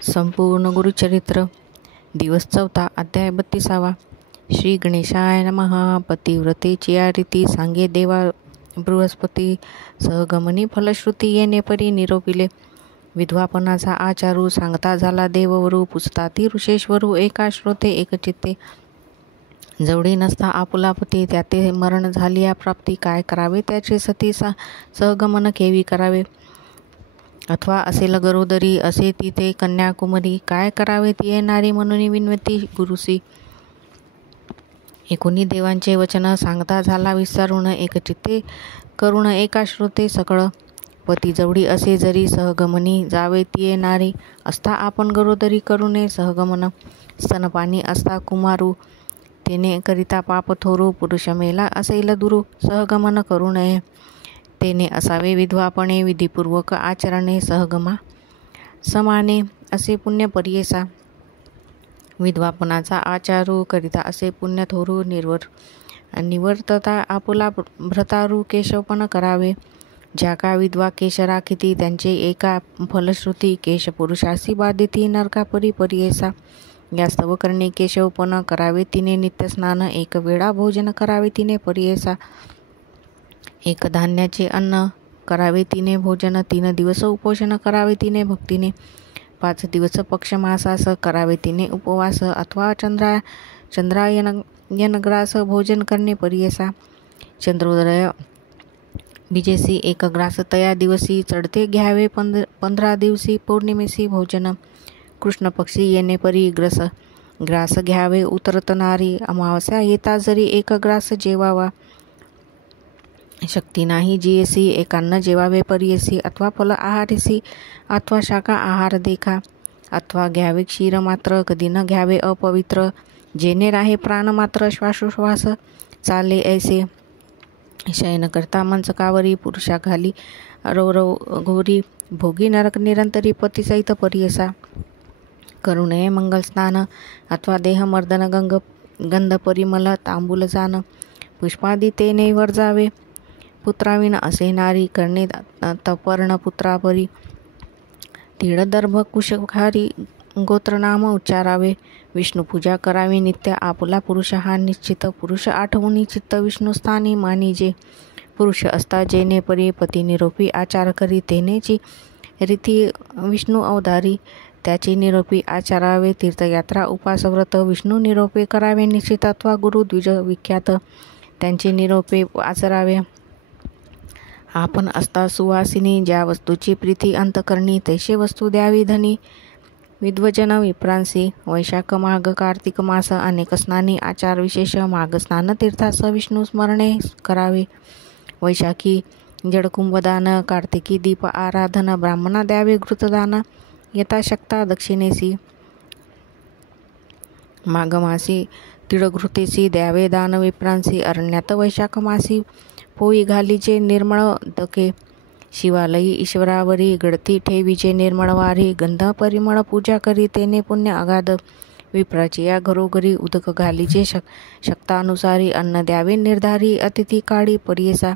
संपूर्ण गुरुचरित्र दिवस 4 अध्याय 32. श्री गणेशाय नमः. पतिव्रतेची या रीती सांगे देवा बृहस्पती सहगमनी फलश्रुती येणे परी निरोपिले. विधवापणाचा आचारू सांगता झाला देववरू, पुसता ती ऋषेश्वरू एका श्रोते एकचित्ते. जवळी नसता आपुला पती त्याते मरण झाली या प्राप्ती, काय करावे त्याचे सती सहगमन केवी करावे. अथवा असेल गरोदरी असे तिथे कन्याकुमारी, काय करावे ती येणारी म्हणून विनवती गुरुसी. एकोणी देवांचे वचन सांगता झाला विस्तारून, एकचित्ते करुण एका श्रोते सकळ. पती जवळी असे जरी सहगमनी जावे ती येणारी, असता आपण गरोदरी करुणे सहगमन. स्तनपाणी असता कुमारू तेने करिता पाप थोरू, पुरुष मेला असेल दुरू सहगमन करू नये. तेने असावे विधवापणे विधीपूर्वक आचरणे, सहगमा समाने असे पुण्य पर्येसा. विधवापणाचा आचारू करिता असे पुण्य थोरू, निवर्तता आपुला भ्रतारू केशवपण करावे. ज्या का विधवा केश राखिती त्यांचे एका फलश्रुती, केश पुरुषासी बाधिती नरका परी पर्येसा. यास्तव करणे केशवपण करावे तिने नित्य स्नान, एक वेळा भोजन करावे तिने पर्येसा. एक धान्याचे अन्न करावे तिने भोजन, 3 दिवस उपोषण करावे तिने भक्तीने. 5 दिवस पक्षमासास करावे तिने उपवास, अथवा चंद्रायनग्रास भोजन करणे पर्येसा. चंद्रोदय बीजेसी 1 ग्रास तया दिवसी, चढते घ्यावे 15 दिवसी पौर्णिमेसी भोजन. कृष्ण पक्षी येणे परी ग्रास घ्यावे उतरतनारी, अमावस्या येता जरी 1 ग्रास जेवावा. शक्ती नाही जियेसी एकान्न जेवावे पर्येसी, अथवा फल आहारेसी अथवा शाखा आहार देखा. अथवा घ्यावे क्षीर मात्र, कधी न घ्यावे अपवित्र. जेने राहे प्राण मात्र, श्वासोश्वास चाले ऐसे. शयन करता मंचकावरी, पुरुषा घाली रौरव घोरी. भोगी नरक निरंतरी पतिसहित पर्येसा. करू नये मंगल स्नान, अथवा देहमर्दन गंध परिमल तांबूल जान. पुष्पादी तेने वर्जावे पुत्राविन असे नारी, करणे तपर्ण पुत्रापरी. तीळ दर्भ कुशखारी गोत्रनाम उच्चारावे. विष्णुपूजा करावी नित्य, आपुला पुरुष हा निश्चित. पुरुष आठवणी चित्त विष्णुस्थानी मानिजे. पुरुष असता जेने परी पती निरोपी आचार करी, तेनेची रीती विष्णू अवधारी. त्याची निरोपी आचारावे तीर्थयात्रा उपासव्रत. विष्णू निरोपे करावे निश्चित, अथवा गुरु द्विज विख्यात त्यांचे निरोपे आचरावे. आपण असता सुवासिनी, ज्या वस्तूची प्रीती अंतकरणी, तैसे वस्तू द्यावी धनी. विद्वजन विप्रांसी. वैशाख माघ कार्तिक मास अनेक स्नानी आचार विशेष. माघ स्नान तीर्थास विष्णू स्मरणे करावे. वैशाखी जडकुंभदान, कार्तिकी दीप आराधन. ब्राह्मणा द्यावे घृतदान, यथाशक्ता दक्षिणेसी. माघमासी तिळघृतेसी द्यावे दान विप्रांसी. अरण्यात वैशाख मासी पोई घालीचे निर्मळ दके. शिवालयी ईश्वरावरी गडती ठेवीचे निर्मळ वारी. गंध परिमळ पूजा करी, तेने पुण्य अगाध. विप्राची या घरोघरी उदक घालीचे शक्तानुसारी. अन्न द्यावे निर्धारी अतिथी काळी पर्येसा.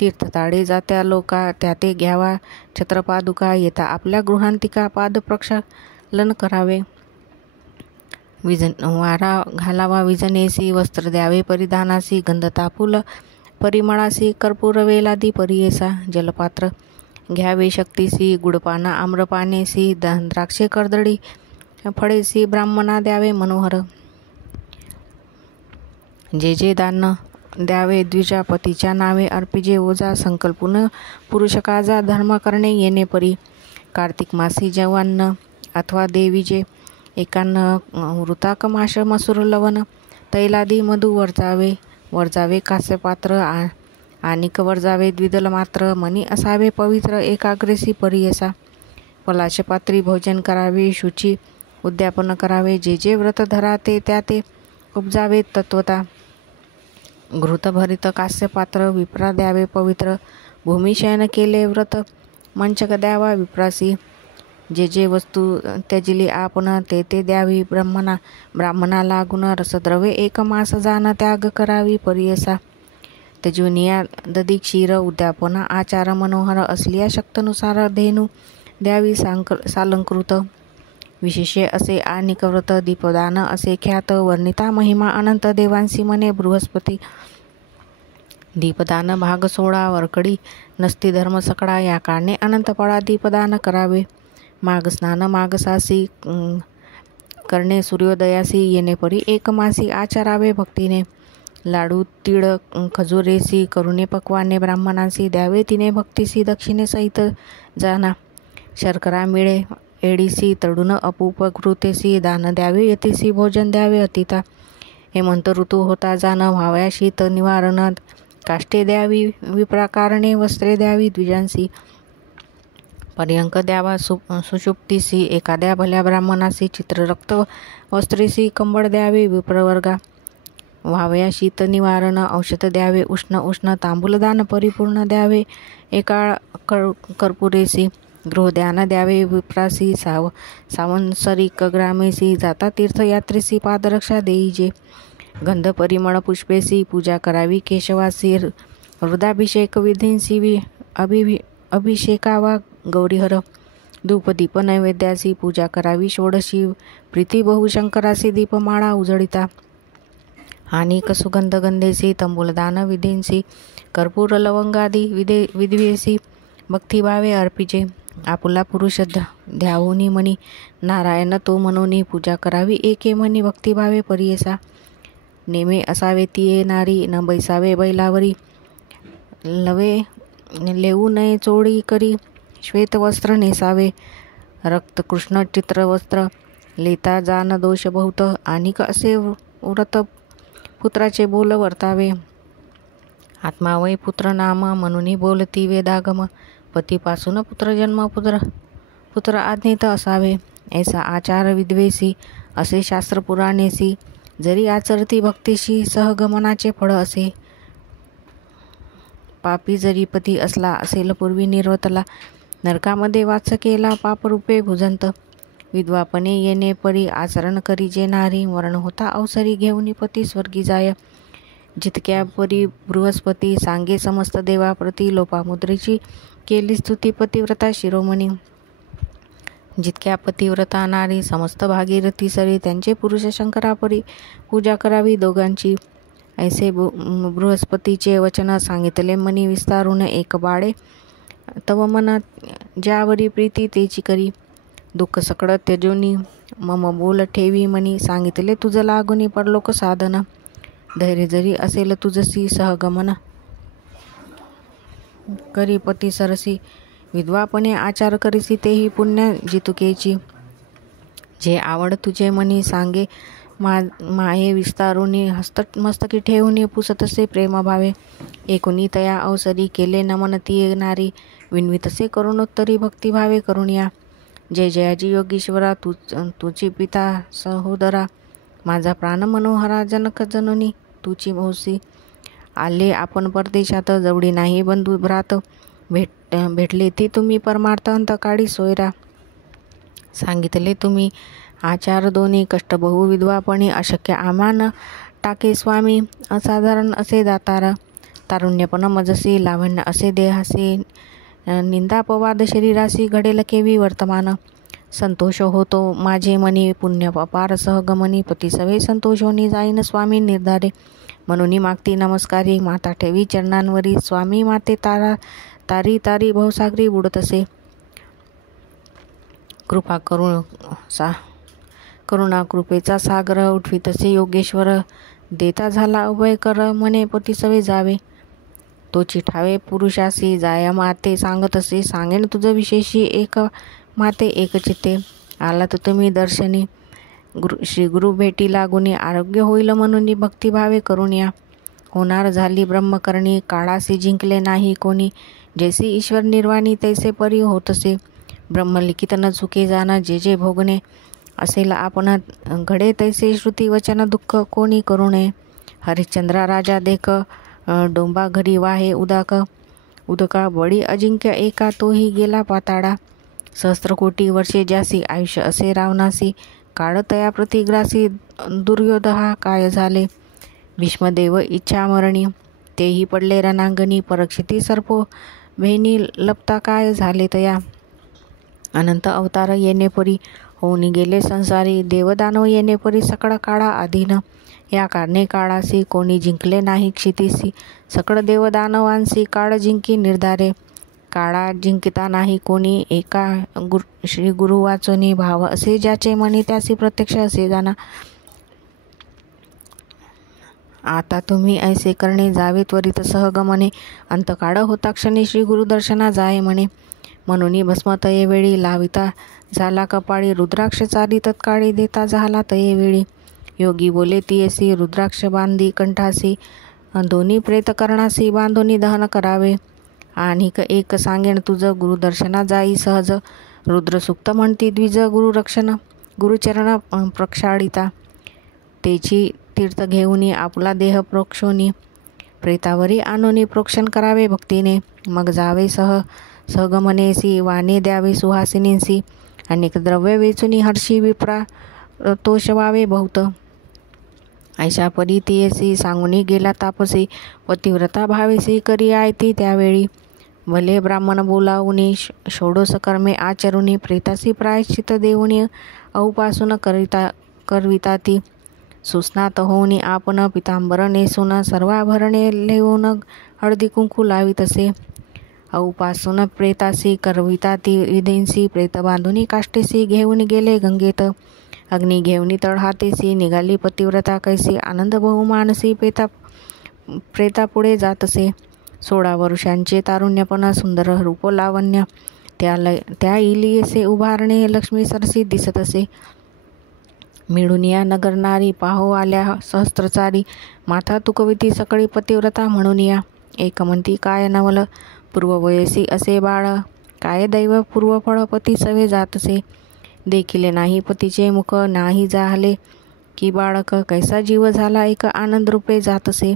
तीर्थताळे जात्या लोका त्याते घ्यावा छत्रपादुका. येता आपल्या गृहांतिका पाद प्रक्षालन करावे. वारा घालावा विजनेसी. वस्त्र द्यावे परिधानासी. गंध तापुल परिमळासी. कर्पूर वेलादी पर्येसा. जलपात्र घ्यावे शक्तीसी. गुडपाना आम्रपानेसी. द्राक्षे कर्दळी फळेसी. ब्राह्मणा द्यावे मनोहर. जे दान द्यावे द्विजापतीच्या नावे. अर्पिजे ओजा संकल्पून पुरुष काजा. धर्म करणे येणे परी. कार्तिक मासी जवान्न, अथवा देवीजे एकान्न. वृताक माश मसूर लवण. तैलादी मधु वर्जावे कास्यपात्र. आनिक वर्जावे द्विदल मात्र. मनी असावे पवित्र एकाग्रेसी पर्येसा. पलाशपात्री भोजन करावे. शुची उद्यापन करावे. जे व्रत धराते त्याते उपजावे तत्वता. घृतभरित कास्यपात्र विप्रा द्यावे पवित्र. भूमिशयन केले व्रत मंचक द्यावा विप्रासी. जे वस्तू त्यजिली आपण ते द्यावी ब्राह्मणा लागून. रसद्रव्ये 1 मास जान त्याग करावी पर्येसा. त्यजुनिया दधी क्षीर उद्यापन आचार मनोहर. असलिया शक्तनुसार धेनू द्यावी सालंकृत विशेषे असे आनिकव्रत दीपदान असे ख्यात वर्णिता महिमा अनंत देवांसी म्हणे बृहस्पती. दीपदान भाग 16 वरकडी नसती धर्म सकळा या कारणे अनंतपळा दीपदान करावे. माघ स्नान माघसासी करणे सूर्योदयासी येणे परी एकमासी आचरावे भक्तीने. लाडू तीळ खजुरेसी करुणे पक्वाने ब्राह्मणांसी द्यावे तिने भक्तीसी दक्षिणे सहित जाना. शर्करा मिळे एडीसी तडून अपूपकृतेसी दान द्यावे यतीसी भोजन द्यावे अतिता. हेमंत ऋतू होता जाण व्हाव्या शीत निवारणात काष्टे द्यावी विप्राकारणे वस्त्रे द्यावी द्विजांसी. पर्यंक द्यावा सुषुप्तीसी एखाद्या भल्या ब्राह्मणासी. चित्ररक्त वस्त्रेसी कंबळ द्यावे विप्रवर्गा. व्हाव्या शीत निवारण औषध द्यावे उष्ण उष्ण तांबूलदान परिपूर्ण द्यावे एका कर्पुरेसी. गृहदान द्यावे विप्रासी सावंसरिक ग्रामेसी. जाता तीर्थयात्रेसी पादरक्षा देईजे. गंध परिमळ पुष्पेसी पूजा करावी केशवासी. हृदाभिषेक विधींसी अभिषेकावा गौरीहर. धूपदीप नैवेद्यासी पूजा करावी षोडशी. प्रीती बहुशंकरासी दीपमाळा उजळिता. आणि सुगंध गंधेसी तंबूलदान विधींसी. कर्पूर लवंगादी विधवेसी भक्तिभावे अर्पिजे. आपुला पुरुष ध्यावोनी मनी नारायण तो मनोनी. पूजा करावी एके मनी भक्तिभावे परियेसा. नेमे असावे तिये नारी न बैसावे बैलावरी. लवे लेऊ नये चोळी करी. श्वेत वस्त्र नेसावे रक्त कृष्ण चित्र वस्त्र. लेता जान दोष बहुत आणिक असे व्रत पुत्राचे बोल वर्तावे. आत्मा वै पुत्र नाम म्हणून बोलती वेदागम. पतीपासून पुत्रजन्म पुत्र आज्ञेत असावे. ऐसा आचार विद्वेसी असे शास्त्र पुराणेसी. जरी आचरती भक्तीशी सहगमनाचे फळ असे. पापी जरी पती असला असेल पूर्वी निर्वतला. नरकामध्ये वास केला पापरूपे भुजंत. विधवापणे येणे परी आचरण करी जे नारी. मरण होता अवसरी घेऊन पती स्वर्गी जाय. जितक्या परी बृहस्पती सांगे समस्त देवाप्रती. लोपामुद्रेची केली स्तुती पतिव्रता शिरोमणी. जितक्या पतिव्रता नारी समस्त भागीरथी सरी. त्यांचे पुरुष शंकरापरी पूजा करावी दोघांची. ऐसे बृहस्पतीचे वचन सांगितले मनी विस्तारून. एक बाळे तव मन ज्यावरी प्रीती तेची करी. दुःख सकळ त्यजोनी मम बोल ठेवी मनी. सांगितले तुझ लागुनी परलोक साधन. धैर्य जरी असेल तुझसी सहगमन करी पती सरसी. विधवापणे आचार करीसी तेही पुण्य जितुकेची. जे आवड तुझे मनी सांगे माये विस्तारुनी. मस्तकी ठेवून पुसतसे प्रेमभावे. एकुणी तया अवसरी केले नमन ती नारी. विनवितसे करुणोत्तरी भक्तिभावे करुणिया. जय जयाजी योगीश्वरा तुझी पिता सहोदरा. माझा प्राण मनोहरा जनक जननी तुची भोसी. आले आपण परदेशात जवळी नाही बंधू भ्रात. भेटले ती तुम्ही परमार्थ अंतकाळी सोयरा. सांगितले तुम्ही आचार दोन्ही कष्ट बहु विधवापणे. अशक्य आमान टाके स्वामी असाधारण असे दातार. तारुण्यपण मजसी लावण्य असे देहासी. निंदापवाद शरीरासी घडेल केवी वर्तमान. संतोष होतो माझे मनी पुण्य अपार सहगमनी. पतिसवे संतोषोनी जाईन स्वामी निर्धारे. म्हणून मागती नमस्कारी माता ठेवी चरणांवरी. स्वामी माते तारी तारी भवसागरी बुडतसे. कृपा करुणा कृपेचा सागर उठवितसे योगेश्वर. देता झाला अभय कर म्हणे पतिसवे जावे. तो चिठावे पुरुषासी जाया माते सांगतसे. सांगेन तुझ विशेषी एक माते एक चित्ते. आलात तुम्ही दर्शनी श्री गुरु भेटी लागुनी. आरोग्य होईल म्हणून भक्तिभावे करुणिया. होणार झाली ब्रह्मकरणी काळासी जिंकले नाही कोणी. जैसी ईश्वर निर्वाणी तैसे परी होतसे. ब्रह्मलिखित न चुके जाण जे जे भोगणे. असेल आपण घडे तैसे श्रुती वचन दुःख कोणी करू नये. हरिश्चंद्रा राजा देख डोंबा घरी वाहे उदका बळी अजिंक्य एका तोही गेला पाताळा. सहस्त्रकोटी वर्षे ज्यासी आयुष्य असे रावणासी. काळ तया प्रतिग्रासी दुर्योधहा काय झाले. भीष्मदेव इच्छामरणी तेही पडले रणांगणी. परीक्षिती सर्पो भेनी लपता काय झाले तया. अनंत अवतार येणे परी होऊन गेले संसारी, देवदानव येणे परी सकळ काळा अधीन, या कारणे काळासी कोणी जिंकले नाही क्षितीसी, सकळ देवदानवांसी काळ जिंकी निर्धारे, काळा जिंकिता नाही कोणी एका श्री गुरु वाचोनी, भाव असे ज्याचे मनी त्यासी प्रत्यक्ष असे जाणा, आता तुम्ही ऐसे करणे जावे त्वरित सहगमने, अंतकाळ होता क्षणी श्री गुरुदर्शना जाय म्हणे, म्हणून भस्म तये वेळी लाविता झाला कपाळी, रुद्राक्ष चारी तत्काळी देता झाला तये वेळी, योगी बोले तियेसी रुद्राक्ष बांधी कंठासी, दोन्ही प्रेत करणासी बांधोनी दहन करावे, आणिक एक सांगेन तुझ गुरुदर्शना जाई सहज, रुद्रसुक्त म्हणती द्विज गुरुरक्षण, गुरुचरण प्रक्षाळिता, तेची तीर्थ घेऊनी आपला देह प्रोक्षोनी, प्रेतावरी आणोनी प्रोक्षण करावे भक्तीने, मग जावे सहगमनेसी, वाणे द्यावे सुहासिनींसी, अनेक द्रव्य वेचुनी हर्षी विप्रा तोषवावे बहुत, ऐशा परी तियेसी सांगुनी गेला तापसी, पतिव्रता भावेसी करी आयती त्यावेळी, भले ब्राह्मण बोलावुनी षोडश कर्मे आचरुनी, प्रेतासी प्रायश्चित देऊनी औपासून करविता ती, सुस्नात होऊनी आपण पितांबर नेसून, सर्वाभरणे लेवून हळदी कुंकू लावितसे, औपासून प्रेतासी करविता ती विधींसी, प्रेत बांधुनी काष्टेसी घेऊन गेले गंगेत, अग्नी घेऊनी तळहातेसी निघाली पतिव्रता कैसी, आनंद बहुमानसी प्रेता पुढे जातसे, 16 वर्षांचे तारुण्यपण सुंदर रूप लावण्य, त्या इलियसे उभारणे लक्ष्मी सरसी दिसतसे, मिळून या नगर नारी पाहो आल्या सहस्त्रचारी, माथा तुकविती सकळी पतिव्रता म्हणून या, एक म्हणती काय नवल पूर्ववयसी असे बाळ, काय दैव पूर्वफळ पती सवे जातसे, देखिले नाही पतीचे मुख नाही जाहले की बाळक, कैसा जीव झाला एक आनंद रूपे जातसे,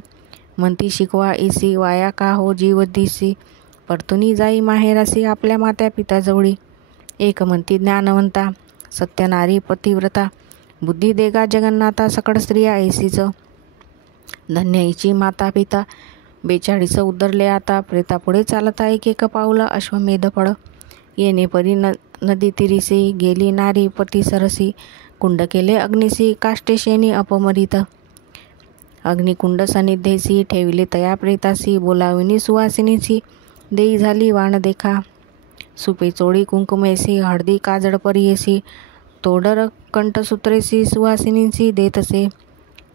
म्हणती शिकवा इसी वाया का हो जीव दिसी, परतुनी जाई माहेरासी आपल्या मात्या पिताजवळी, एक म्हणती ज्ञानवंता सत्यनारी पतिव्रता, बुद्धी देगा जगन्नाथा सकळ स्त्रिया ऐसीच, धन्य हिची माता पिता 42 उद्दरले आता, प्रेतापुढे चालता एक एक पाऊल अश्वमेध फळ, येणे परी नदी तिरीसी गेली नारी पती सरसी, कुंड केले अग्निसी काष्टेशेनी अपमरित, अग्निकुंड सन्निधेसी ठेविले तया प्रेतासी, बोलाविनी सुवासिनीसी देई झाली वाण देखा, सुपे चोळी कुंकुमेसी हळदी काजळ परियेसी, तोडर कंठसूत्रेसी सुवासिनींसी देतसे,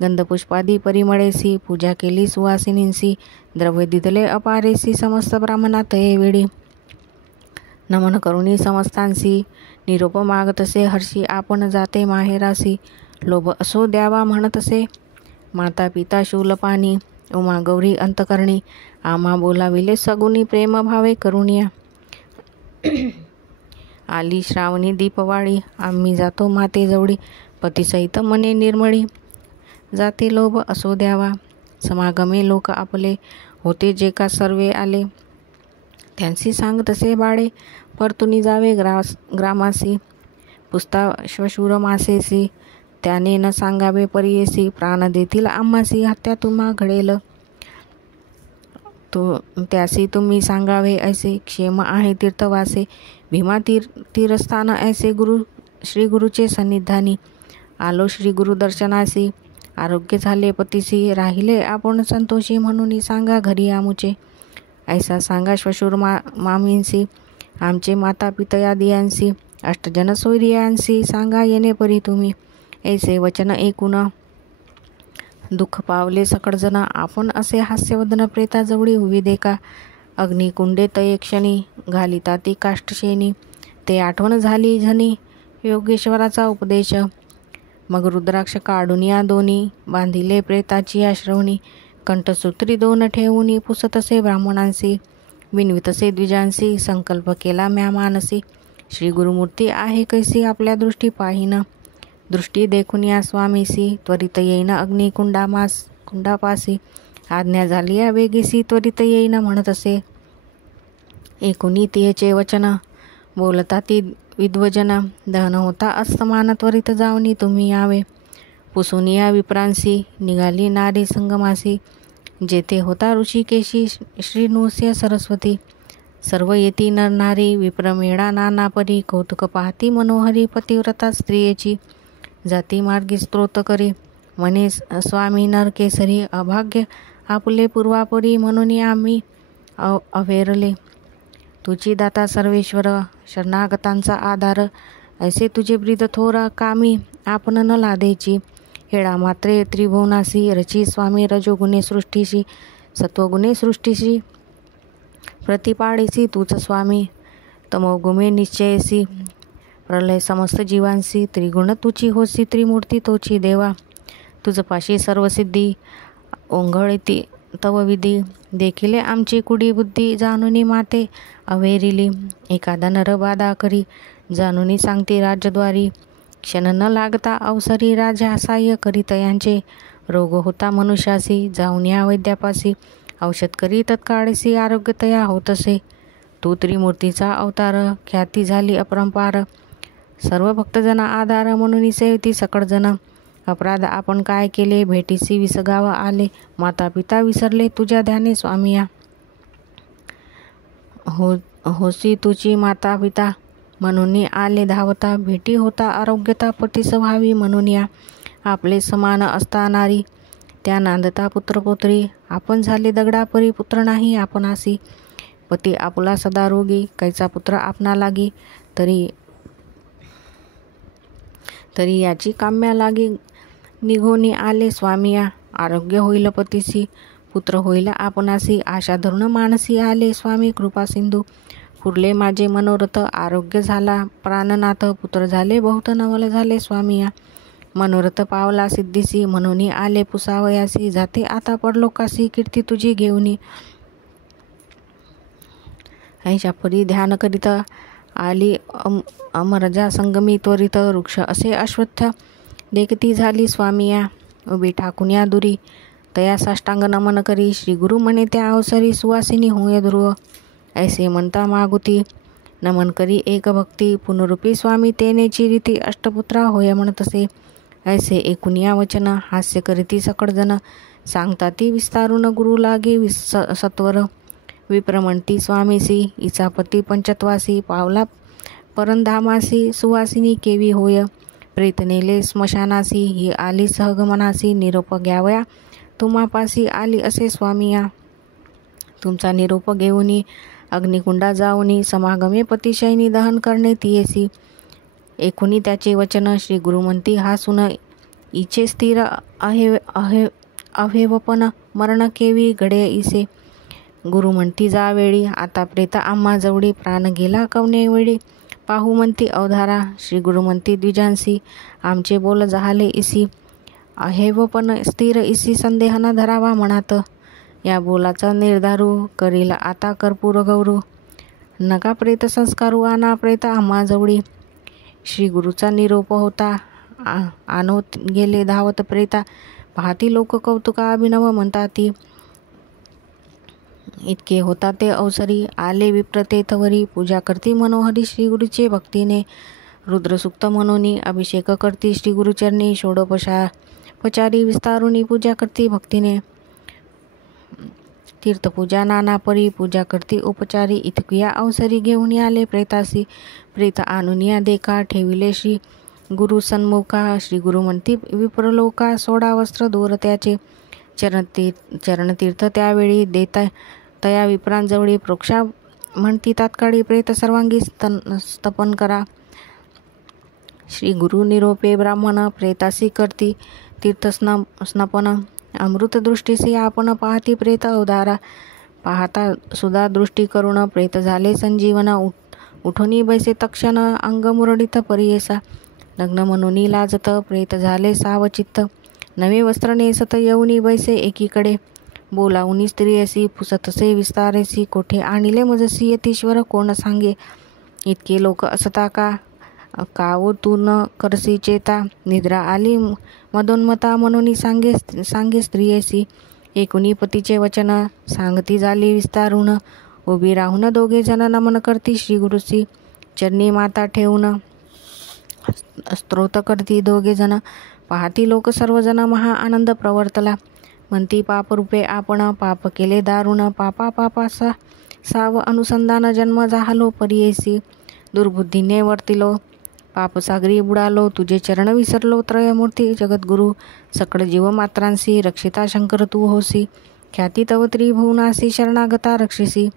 गंधपुष्पादी परिमळेसी पूजा केली सुवासिनींसी, द्रव्य दिदले अपारेसी समस्त ब्राह्मणा तये वेळी, नमन करुणी समस्तांसी निरोप मागतसे हर्षी आपण जाते माहेरासी, लोभ असो द्यावा म्हणतसे माता पिता शूलपाणी, उमा गौरी अंतकरणी, आम्हा बोलाविले सगुनी प्रेम भावे करुणिया, आली श्रावणी दीपवाळी आम्ही जातो माते जवळी, पतीसहित मने निर्मळी, जाते लोभ असो द्यावा, समागमे लोक आपले होते जे का सर्वे आले, त्यांसी सांग तसे बाळे, परतुनी जावे ग्रामासी, पुसता श्वशूर मासेसी, त्याने न सांगावे परियेसी, प्राण देतील आम्हासी हत्या तुम्हा घडेल, त्यासी तुम्ही सांगावे ऐसे, क्षेम आहे तीर्थवासे, भीमा तीरस्थान ऐसे श्री गुरुचे सन्निधानी, आलो श्री गुरु दर्शनासी, आरोग्य झाले पतीसी, राहिले आपण संतोषी म्हणून सांगा घरी आमुचे, ऐसा सांगा श्वशूर मामींसी, आमचे माता पितयादियांसी, अष्टजन सोयरियांसी सांगा येणे परी तुम्ही, ऐसे वचन ऐकून दुःख पावले सकळजन, आपण असे हास्यवदन प्रेताजवळी उभी देखा, अग्निकुंडे तये क्षणी घालिता ती काष्टशेनी, ते आठवण झाली झनी योगेश्वराचा उपदेश, मग रुद्राक्ष काढून या दोन्ही बांधिले प्रेताची आश्रवणी, कंठसूत्री 2 ठेवून पुसतसे ब्राह्मणांसी, विनवितसे द्विजांसी, संकल्प केला म्या मानसी, श्री गुरुमूर्ती आहे कैसी आपल्या दृष्टी पाहिन, दृष्टी देखून या स्वामीसी त्वरित येईन कुंडापासी, आज्ञा झाली या वेगेसी त्वरित येईन म्हणतसे, एकुनी तियेचे वचन बोलता ती विद्वजन, दहन होता अस्तमान त्वरित जावनी तुम्ही यावे, पुसून या विप्रांसी निघाली नारी संगमासी, जेथे होता ऋषिकेशी श्री नृस्य सरस्वती, सर्व येती नर नारी विप्रमेळा नाना परी कौतुक पाहती मनोहरी पतिव्रता स्त्रियेची जाती मार्गी स्तोत्र करी म्हणे स्वामी नर केसरी अभाग्य आपुले पूर्वापरी म्हणून आम्ही अवेरले तुझी दाता सर्वेश्वर शरणागतांचा आधार ऐसे तुझे ब्रीद थोरा कामी आपण न लादेची हेळा मात्रे त्रिभुवनासी रची स्वामी रजोगुणे सृष्टीशी सत्वगुणे सृष्टीशी प्रतिपाडेसी तूच स्वामी तमोगुणे निश्चयसी प्रलय समस्त जीवांसी त्रिगुण तुची होसी त्रिमूर्ती तोची देवा तुझपाशी सर्व सिद्धी ओंघळती तव विधी देखिले आमची कुडी बुद्धी जाणुनी माते अवेरिली एखादा नरबाधा करी जाणुनी सांगती राज्यद्वारी क्षण न लागता अवसरी राजा साह्य करीत यांचे रोग होता मनुष्यासी जाऊन या वैद्यापासी औषध करी तत्काळीसी आरोग्य तया होतसे तू त्रिमूर्तीचा अवतार ख्याती झाली अपरंपार सर्व भक्तजना आधार म्हणून सेवती सकळजन अपराध आपण काय केले भेटीसी विसगावा आले माता पिता विसरले तुझ्या ध्याने स्वामिया होसी तुझी माता पिता म्हणून आले धावता भेटी होता आरोग्यता पतीस व्हावी म्हणून या आपले समान असतानारी त्या नांदता पुत्रपुत्री आपण झाले दगडापरी पुत्र नाही आपणासी पती आपला सदा रोगी कैचा पुत्र आपणा लागी तरी याची काम्या लागी निघोनी आले स्वामिया आरोग्य होईल पतीसी पुत्र होईल आपणासी आशा धरून मानसी आले स्वामी कृपा सिंधू फुरले माझे मनोरथ आरोग्य झाला प्राणनाथ पुत्र झाले बहुत नवल झाले स्वामिया मनोरथ पावला सिद्धीसी म्हणून आले पुसावयासी जाते आता परलोकासी कीर्ती तुझी घेऊनी ऐशा परी ध्यान करीत आली अमरजा संगमी त्वरित वृक्ष असे अश्वत्थ देखती झाली स्वामिया उभी ठाकून या दुरी तया साष्टांग नमन करी श्री गुरु म्हणे त्या अवसरी सुवासिनी होय ध्रुव ऐसे म्हणता मागुती नमन करी एक भक्ती पुनरुपी स्वामी तेनेची रीती अष्टपुत्रा होय म्हणतसे ऐसे एकुनिया वचन हास्य करीती सकळजन सांगता ती विस्तारून गुरु लागे सत्वर विप्र म्हणती स्वामीसी इचापती पंचत्वासी पावला परंधामासी सुवासिनी केवी होय प्रेतनेले स्मशानासी ही आली सहगमनासी निरोप घ्यावया तुम्हापासी आली असे स्वामिया तुमचा निरोप घेऊनी अग्निकुंडा जाऊनी समागमे पतिशयनी दहन करणे तियेसी एकुनी त्याचे वचन श्री गुरुमंती हा सुन इचे स्थिर अहेवपन मरण केवी घडे इसे गुरु म्हणती जावेळी आता प्रेता आम्हा जवळी प्राण गेला कवने वेळी पाहू म्हणती अवधारा श्री गुरु म्हणती द्विजांसी आमचे बोल झाले इसी अहेवपन स्थिर इसी संदेह न धरावा म्हणत या बोलाचा निर्धारू करील आता कर्पूर गौरू नका प्रेत संस्कारू आना प्रेत आम्हा जवळी श्री गुरुचा निरोप होता आणोत गेले धावत प्रेता पाहती लोक कौतुका अभिनव म्हणताती इतके होता ते अवसरी आले विप्रतेथवरी पूजा करती मनोहरी श्री गुरुचे भक्तीने रुद्रसुक्त मनोनी अभिषेक करती श्री गुरुचरणी षोडोपचारी विस्तारुनी पूजा करती भक्तीने तीर्थपूजा नाना परी पूजा करती उपचारी इतकिया अवसरी घेऊन आले प्रेतासी प्रेत आणुनिया देखा ठेविले श्री गुरु सन्मुखा श्री गुरु म्हणती विप्रलोका सोडा वस्त्र दूर त्याचे चरणतीर्थ त्यावेळी देता तया विप्रांजवळी प्रोक्षा म्हणती तात्काळी प्रेत सर्वांगी स्तपन करा श्री गुरु निरोपे ब्राह्मण प्रेतासी करती तीर्थ स्नपन अमृत दृष्टीसी आपण पाहती प्रेत अवधारा पाहता सुधा दृष्टी करून प्रेत झाले संजीवन उठोनी बैसे तक्षण अंग मुरडित परियेसा लग्न म्हणून लाजत प्रेत झाले सावचित्त नवे वस्त्र नेसत येऊनी बैसे एकीकडे बोलावूनी स्त्रियसी पुसतसे विस्तारेसी कोठे आणिले मजसी यतीश्वर कोण सांगे इतके लोक असता कावो तू न करसी चेता निद्रा आली मदोन्मता म्हणून सांगे स्त्रियसी एकुनी पतीचे वचन सांगती झाली विस्तारून उभी राहून दोघे जण नमन करती श्री गुरुसी चरणी माता ठेवून स्तोत्र करती दोघे जण पाहती लोक सर्वजण महा आनंद प्रवर्तला म्हणती पापरूपे आपण पाप केले दारुण पापासा साव अनुसंधान जन्म जाहलो परियेसी. दुर्बुद्धीने वर्तिलो पापसागरी बुडालो. तुझे चरण विसरलो त्रयमूर्ती जगद्गुरु. सकळ जीवमात्रांसी रक्षिता शंकर तू होसी. ख्याती तव त्रिभुवनासी शरणागता रक्षिसी.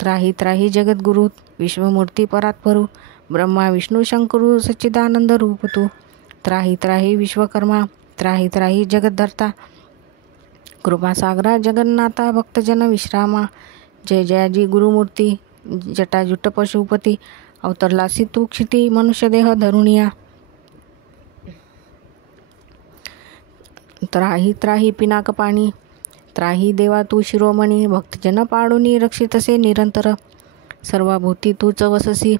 त्राही त्राही जगद्गुरु विश्वमूर्ती परात्परू. ब्रह्मा विष्णू शंकरू सच्चिदानंद रूप तू. त्राही त्राही विश्वकर्मा त्राही त्राही जगद्धर्ता. कृपासागरा जगन्नाथा भक्तजन विश्रामा. जय जयाजी गुरुमूर्ती जटाजुट पशुपती. अवतरलासी तू क्षिती मनुष्यदेह धरुणिया. त्राही त्राही पिनाकपाणी त्राही देवा तू शिरोमणी. भक्तजन पाडुनी रक्षितसे निरंतर. सर्वभूती तूच वससी.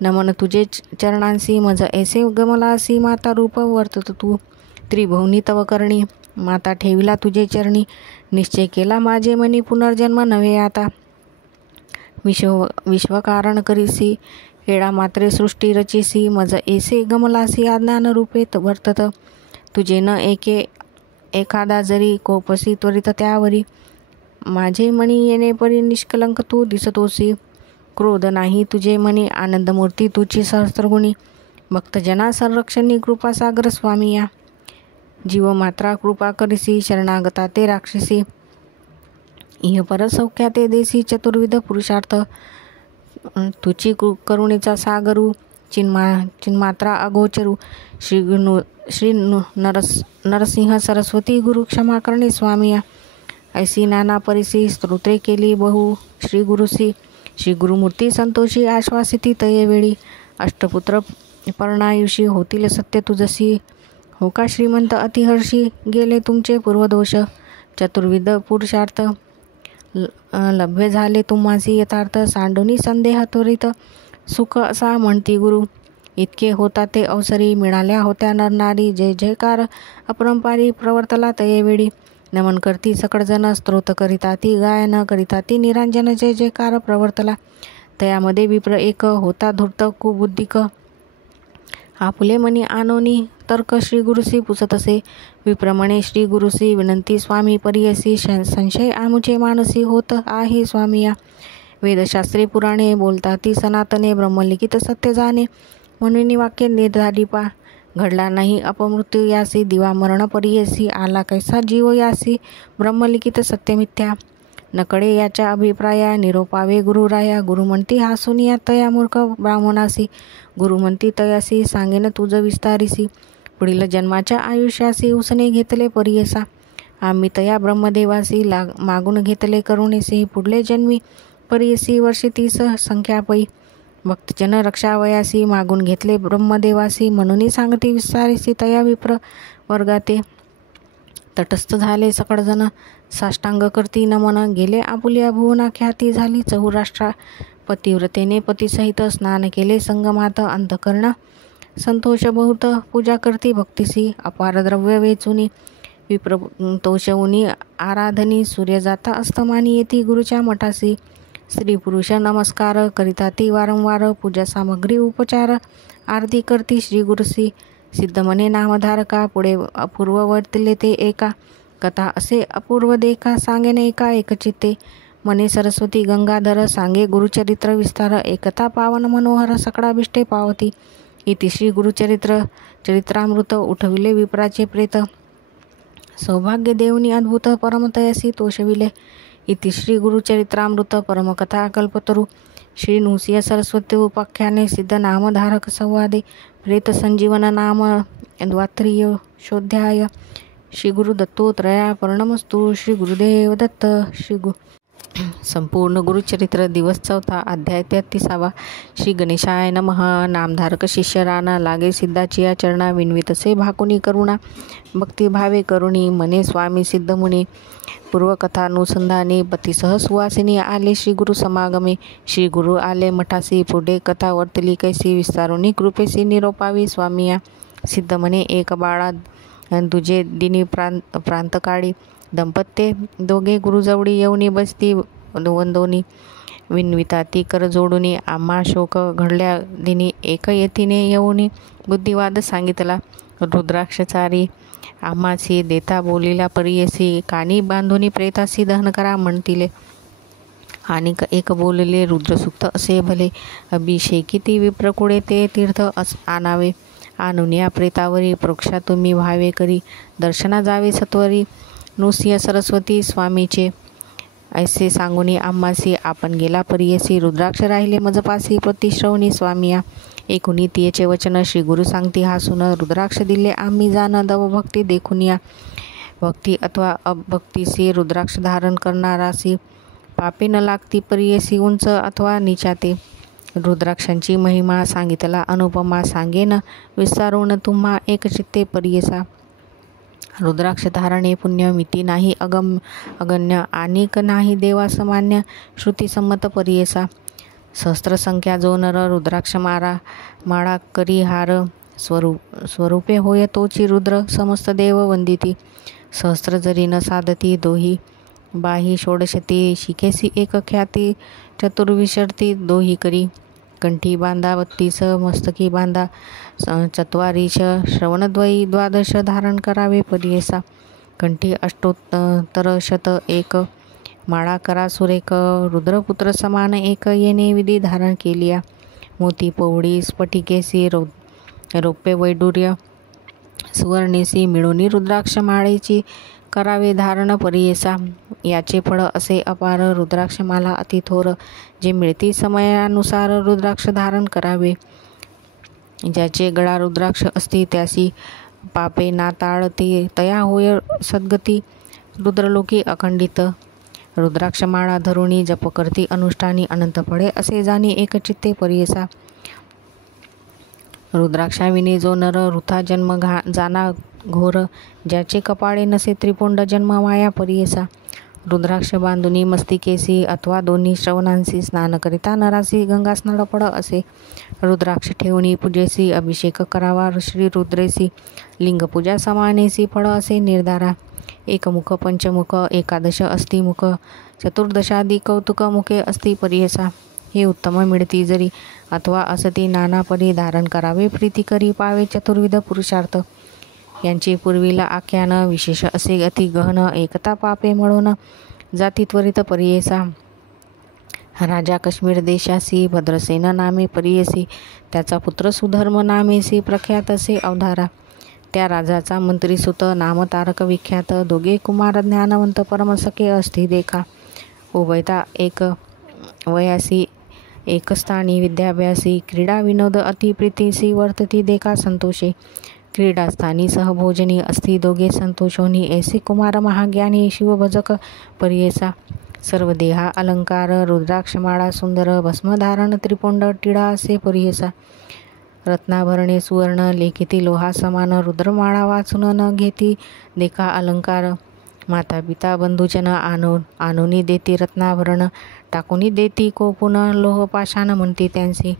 नमन तुझे चरणांसी मज ऐसे गमलासी. माता रूप वर्तत तू त्रिभुवनी तव करणी. माता ठेविला तुझे चरणी. निश्चय केला माझे मनी पुनर्जन्म नव्हे आता. विश्वकारण करीसी हेळा मात्रे सृष्टी रचिसी. मज ऐसे गमलासी अज्ञान रूपे वर्तत. तुझे न एखादा जरी कोपसी त्वरित त्यावरी. माझे मनी येणे परी निष्कलंक तू दिसतोसी. क्रोध नाही तुझे मनी आनंदमूर्ती तुझी सहस्त्रगुणी. भक्तजना संरक्षणी कृपासागर स्वामी या. जीव मात्रा कृपा करिसी शरणागता ते राक्षसी. इह पर सौख्या ते देसी चतुर्विध पुरुषार्थ. तुची करुणेचा सागरू चिन्मात्रा अगोचरू. श्री नरसिंह सरस्वती गुरु क्षमा करणे स्वामी या. ऐसी नाना परिसी स्तोत्रे केली बहु श्री गुरुसी. श्री गुरुमूर्ती संतोषी आश्वासिती तये वेळी. अष्टपुत्र परणायुषी होतील सत्य तुझसी. हो का श्रीमंत अतिहर्षी गेले तुमचे पूर्वदोष. चतुर्विध पुरुषार्थ लभ्य झाले तुम्हासी यथार्थ. सांडोनी संदेह त्वरित सुख असा म्हणती गुरु. इतके होता ते अवसरी मिळाल्या होत्या नरनारी. जय जयकार अपरंपारी प्रवर्तला तये वेळी. नमन करती सकळजन स्तोत्र करिता ती गायन करिता ती निरांजन. जय जयकार प्रवर्तला तयामध्ये विप्र एक होता धूर्त कुबुद्धिक. आपुले मनी आनोनी तर्क श्री गुरुसी पुसतसे. विप्रमणे श्री गुरुसी विनंती स्वामी परियसी. संशय आमुचे मानसी होत आहे स्वामी या. वेदशास्त्रे पुराणे बोलता ती सनातने. ब्रह्मलिखित सत्य जाणे म्हणून वाक्य निर्धारिपा. घडला नाही अपमृत्यू यासी. दिवा मरण परियसी. आला कैसा जीव यासी. ब्रह्मलिखित सत्यमिथ्या. नकडे याच्या अभिप्राया. निरोपावे गुरुराया. गुरुमंती हासून या तया मूर्ख ब्राह्मणासी. गुरुमंती तयासी सांगेन तुझ विस्तारिसी. पुढील जन्माच्या आयुष्यासी उसने घेतले परियसा. आम्ही तया ब्रह्मदेवासी मागून घेतले करुणेसी. पुढले जन्मी परियसी वर्षे 30 संख्यापै. भक्तजन रक्षावयासी मागून घेतले ब्रह्मदेवासी. म्हणून सांगती विस्तारिसी तया विप्र वर्गाते. तटस्थ झाले सकळजन साष्टांग करती नमन. गेले आपुल्या भुवना ख्याती झाली चहुराष्ट्रा. पतिव्रतेने पतीसहित स्नान केले संगमात. अंतकर्ण संतोष बहुत पूजा करती भक्तिसी. अपार द्रव्य वेचुनी विप्र तोषवुनी आराधनी. सूर्य जाता अस्तमानी येती गुरुच्या मठासी. स्त्री पुरुष नमस्कार करिता ती वारंवार. पूजा सामग्री उपचार आरती करती श्री गुरुसी. सिद्ध मने नामधारका. पुढे अपूर्व वर्तले ते एका. कथा असे अपूर्व देखा सांगेने एका एकचित्ते. मने सरस्वती गंगाधर सांगे गुरुचरित्र विस्तार. एकता पावन मनोहर सकळाभिष्टे पावती. इति श्री गुरुचरित्र चरित्रामृत उठविले विप्राचे प्रेत. सौभाग्य देवनी अद्भुत परमतयसी तोषविले. इति श्री गुरुचरित्रामृत परमकथा कल्पतरू. श्री नृसिंह सरस्वती उपाख्याने सिद्ध नामधारक संवादे. प्रेत संजीवन नाम द्वात्रिय शोध्याय. श्री गुरु दत्तोत्रया पर्णमस्तु. श्री गुरुदेव दत्त. संपूर्ण गुरुचरित्र दिवस 4 अध्याय 33. श्री गणेशाय नमः. नामधारक शिष्य राणा लागे सिद्धाचिया चरणा. विनवितसे भाकुनी करुणा भक्तिभावे करुणी. मने स्वामी सिद्ध मुनी. पूर्वकथानुसंधाने पतीसह सुवासिनी आले श्री गुरु समागमे. श्री गुरु आले मठासी. पुढे कथा वर्तली कैसी. विस्तारुनी कृपेसी निरोपावी स्वामिया. सिद्ध म्हणे एक बाळा दुजे दिनी प्रांतकाळी. दंपत्ये दोघे गुरुजवळी येऊनी बसती वंदोनी. विनविता ती कर जोडुनी. आम्हा शोक घडल्या दिनी. एक येतीने येऊनी बुद्धिवाद सांगितला. रुद्राक्षचारी आम्हासी देता बोलिला परियसी. कानी बांधुनी प्रेतासी दहन करा म्हणतिले. आणिक एक बोलले रुद्रसूक्त असे भले, अभिषेकिती विप्रकुळे ते तीर्थ आणावे. आणून या प्रेतावरी प्रोक्षा तुम्ही व्हावे करी, दर्शना जावे सत्वरी नृसिंह सरस्वती स्वामीचे. ऐसे सांगुनी आम्हासी आपण गेला परियसी, रुद्राक्ष राहिले मजपासी प्रतिश्रवणी स्वामिया. एकुणी तियेचे वचन श्री गुरु सांगती हासून, रुद्राक्ष दिले आम्ही जाण दव भक्ती देखून या. भक्ती अथवा अभक्तीसी रुद्राक्ष धारण करणारासी, पापे न लागती परियसी उंच अथवा निचाते. रुद्राक्षांची महिमा सांगितला अनुपमा, सांगेन विस्तारून तुम्हा एकचित्ते परियसा. रुद्राक्ष धारणे पुण्य मिती नाही अगण्य, आणिक नाही देवासमान्य श्रुतीसम्मत परियसा. सहस्त्रसंख्या जो नर रुद्राक्ष माळा करी हार, स्वरूपे होय तोची रुद्र समस्त देव वंदिती. सहस्त्र जरी न साधती दोही बाही, षोडशती शिकेसी एक ख्याती, चतुर्विशर्ती दोही करी. कंठी बांधा 32, मस्तकी बांधा 44, श्रवणद्वयी 12 धारण करावे परियसा. कंठी अष्टोत्तरशत 1, माळा करा सुरेख, रुद्रपुत्र समान एक, येणे विधी धारण केलिया. मोती पोवडी स्फटिकेसी रौप्य वैडूर्य सुवर्णेसी, मिळूनी रुद्राक्ष माळेची करावे धारण परियेसा. याचे फळ असे अपार रुद्राक्षमाला अतिथोर, जे मिळती समयानुसार रुद्राक्ष धारण करावे. ज्याचे गळा रुद्राक्ष असती त्यासी पापे ना टाळती, तया होय सद्गती रुद्रलोकी अखंडित. रुद्राक्षमाळा धरुणी जप करती अनुष्ठानी, अनंत फळे असे जाणी एकचित्ते परियेसा. रुद्राक्षाविने जो नर वृथा जन्म जाना घोर, ज्याचे कपाळे नसे त्रिपुंड जन्म माया परियेसा. रुद्राक्ष बांधुनी मस्तिकेसी अथवा दोन्ही श्रवणांसी, स्नान करिता नरासी गंगा स्नान पड असे. रुद्राक्ष ठेवणी पूजेसी, अभिषेक करावा श्री रुद्रेसी, लिंगपूजा समानेसी फळ असे निर्धारा. एकमुख पंचमुख 11 अस्ति मुख, 14 कौतुक मुखे अस्ति परियेसा. हे उत्तम मिळती जरी अथवा असती नाना परी, धारण करावे प्रीती करी पावे चतुर्विध पुरुषार्थ. यांचे पूर्वीला आख्यान विशेष असे अति गहन, एकता पापे म्हणून जाती त्वरित परियेसा. राजा काश्मीर देशासी भद्रसेन नामे परियेसी, त्याचा पुत्र सुधर्म नामेसी प्रख्यात असे अवधारा. त्या राजाचा मंत्रीसुत नाम तारक विख्यात, दोघे कुमार ज्ञानवंत परमसखे अस्ति देखा. उभयता एक वयासी एकस्थानी विद्याभ्यासी, क्रीडा विनोद अति प्रीतीसी वर्तती देखा संतोषे. क्रीडास्थानी सहभोजनी अस्ति दोघे संतोषोनी, ऐसे कुमार महाज्ञानी शिवभजक परियेसा. सर्व देहा अलंकार रुद्राक्षमाळा सुंदर, भस्मधारण त्रिपुंड टिळा असे परियेसा. रत्नाभरणे सुवर्ण लेखिती लोहा समान, रुद्रमाळा वाचून न घेती देखा अलंकार. माता पिता बंधुजन आणूनी देती रत्नाभरण, टाकूनी देती कोपून लोह पाषाण म्हणती त्यांसी.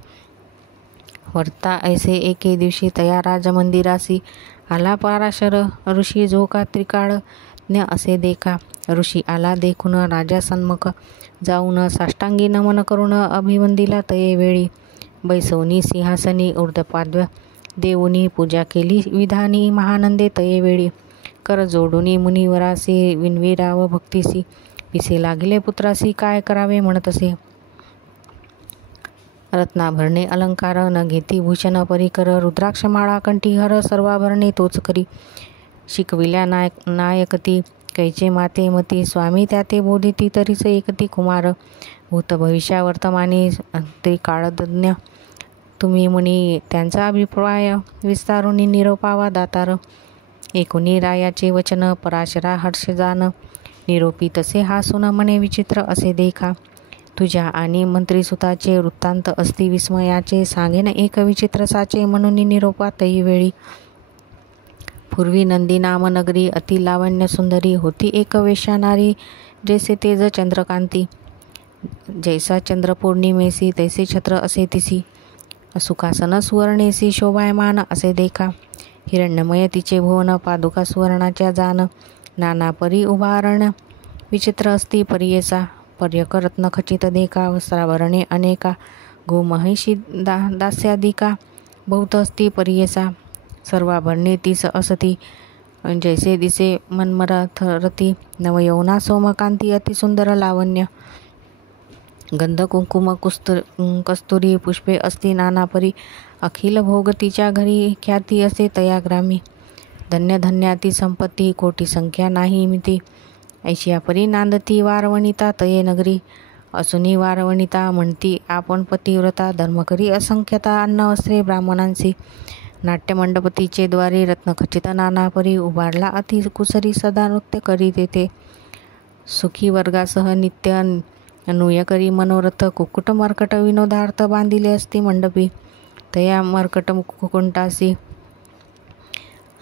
वर्ता ऐसे एके दिवशी तया राजमंदिरासी, आला पाराशर ऋषी जो का त्रिकाळज्ञ असे देखा. ऋषी आला देखून राजा सन्मुख, जाऊन साष्टांगी नमन करून अभिवंदिला तये वेळी. बैसवनी सिंहासनी ऊर्ध्वपाद्य देऊनी, पूजा केली विधानी महानंदे तये वेळी. कर जोडुनी मुनिवरासी विनविराव भक्तीसी, पिसे लागिले पुत्रासी काय करावे म्हणतसे. रत्नाभरणे अलंकार न घेती भूषण परिकर, रुद्राक्षमाळा कंठीहर सर्वाभरणे तोच करी. शिकविल्या नायकती कैचे माते मती, स्वामी त्याते बोधिती तरीच एकती कुमार. भूत भविष्या वर्तमाने त्रिकाळज्ञ तुम्ही मुनी, त्यांचा अभिप्राय विस्तारुनी निरोपावा दातार. एकुणी रायाचे वचन पराशरा हर्षजान, निरोपी तसे हासून म्हणे विचित्र असे देखा. तुझ्या आणि मंत्रीसुताचे वृत्तांत अस्ति विस्मयाचे, सांगेन एक विचित्र साचे म्हणून निरोपातही वेळी. पूर्वी नंदी नाम नगरी अति लावण्य सुंदरी, होती एक वेश्या नारी जैसे तेज चंद्रकांती. जैसा चंद्र पौर्णिमेसी तैसे छत्र असे तिसी, सुखासन सुवर्णेसी शोभायमान असे देखा. हिरण्यमय तिचे भुवन पादुका सुवर्णाच्या जान, नाना परी उभारण विचित्र अस्ति परियेसा. पर्यक रत्न खचित देखा, वस्त्राभरणे अनेका, गोमहिषी दास्यादिका बहुत अस्ति परियेसा. सर्वाभरणे तीस असती, जैसे दिसे मनमरथरती, नवयौना सोमकांती अतिसुंदर लावण्य. गंध कुंकुम कस्तुरी पुष्पे असती नानापरी, अखिल भोग तिच्या घरी ख्याती असे तया ग्रामी. धन्य धन्याती संपत्ती कोटी संख्या नाही मिती, ऐशिया परी नांदती वारवणिता तये नगरी. असुनी वारवणिता म्हणती आपण पतिव्रता, धर्म करी असंख्यता अन्न वस्त्रे ब्राह्मणांसी. नाट्यमंडपतीचे द्वारी रत्नखचित नानापरी, उभारला अति कुसरी सदा नृत्य करी तेथे. सुखी वर्गासह नित्य नूय करी मनोरथ, कुक्कुट मर्कट विनोदार्थ बांधिले असती मंडपी. तया मर्कट कुकुंटासी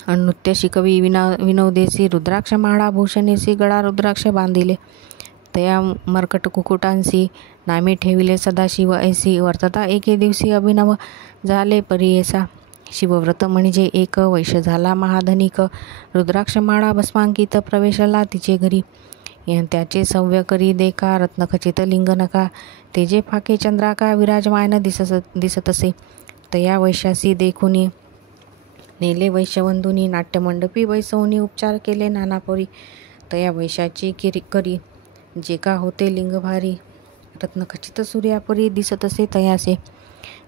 नृत्य शिकवी विनोदेसी, रुद्राक्ष माळा भूषणेसी गळा रुद्राक्ष बांधिले. तया मर्कट कुकुटांसी नामे ठेविले सदाशिव ऐसी, वर्तता एके दिवशी अभिनव झाले परियेसा. शिवव्रत म्हणजे एक वैश्य झाला महाधनिक, रुद्राक्ष माळा भस्मांकित प्रवेशला तिचे घरी. त्याचे सव्य करी देखा रत्नखचित लिंग नका, तेजे फाके चंद्राका विराजमान दिसतसे. तया वैश्यासी देखुनी नेले वैश्यबंधूंनी, नाट्यमंडपी बैसवूनी उपचार केले नानापरी. तया वैश्याची करी जे का होते लिंग भारी, रत्नखचित सूर्यापरी दिसतसे तयासे.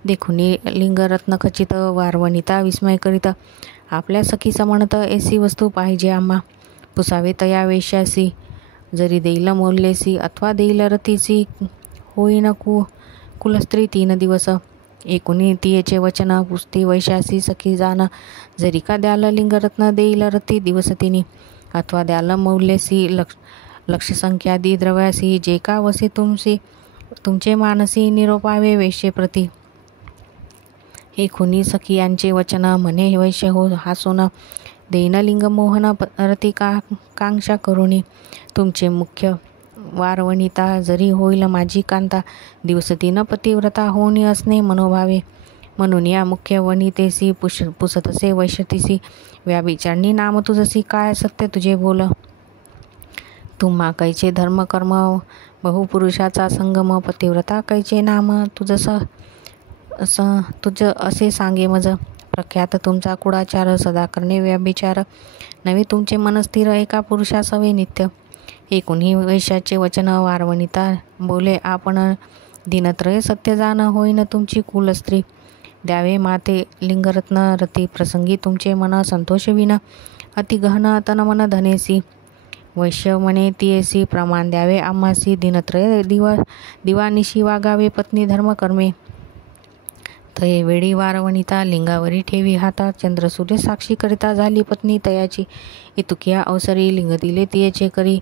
देखुनी लिंग रत्नखचित वारवणिता विस्मय करीत, आपल्या सखीस म्हणत ऐसी वस्तू पाहिजे आम्हा. पुसावे तया वैश्यासी, जरी देईल मोल्लेसी अथवा देईल रतीसी, होईन कुलस्त्री 3 दिवस. एकुणी तियेचे वचन पुसती वैश्यासी सखी जाण, जरी का द्याल लिंगरत्न देईल रती दिवस तिनी, अथवा द्याल मौल्यसी लक्ष संख्यादी द्रव्यासी, जे का वसे तुमचे मानसी निरोपावे वैश्यप्रती. हे खुनी सखी यांचे वचन म्हणे वैश्य हो हासून, देईन लिंग मोहन रती कांक्षा करुणी. तुमचे मुख्य वारवणिता जरी होईल माझी कांता, दिवस 3 पतिव्रता होणी असणे मनोभावे. म्हणून या मुख्य वनितेसी पुसतसे वैश्यतीसी, व्याभिचारणी नाम तुझसी काय सत्य तुझे बोल. तुम्हा कैचे धर्म कर्म बहुपुरुषाचा संगम, पतिव्रता कैचे नाम तुझ असे सांगे मज. प्रख्यात तुमचा कुडाचार, सदा करणे व्याभिचार, नवे तुमचे मन स्थिर एका पुरुषासवे नित्य. एकुणी वैश्याचे वचन वारवणिता बोले आपण, दिनत्रय सत्य जाण होईन तुमची कुलस्त्री. द्यावे माते लिंगरत्न रती प्रसंगी तुमचे मन संतोष विन, अति गहन तन मन धनेसी. वैश्य म्हणे तियेसी प्रमाण द्यावे आम्हासी, दिनत्रय दिवानिशी वागावे पत्नी धर्म कर्मे. तये वेळी वारवणिता लिंगावरी ठेवी हाता, चंद्रसूर्य साक्षी करिता झाली पत्नी तयाची. इतुकिया अवसरी लिंग दिले तियेचे करी,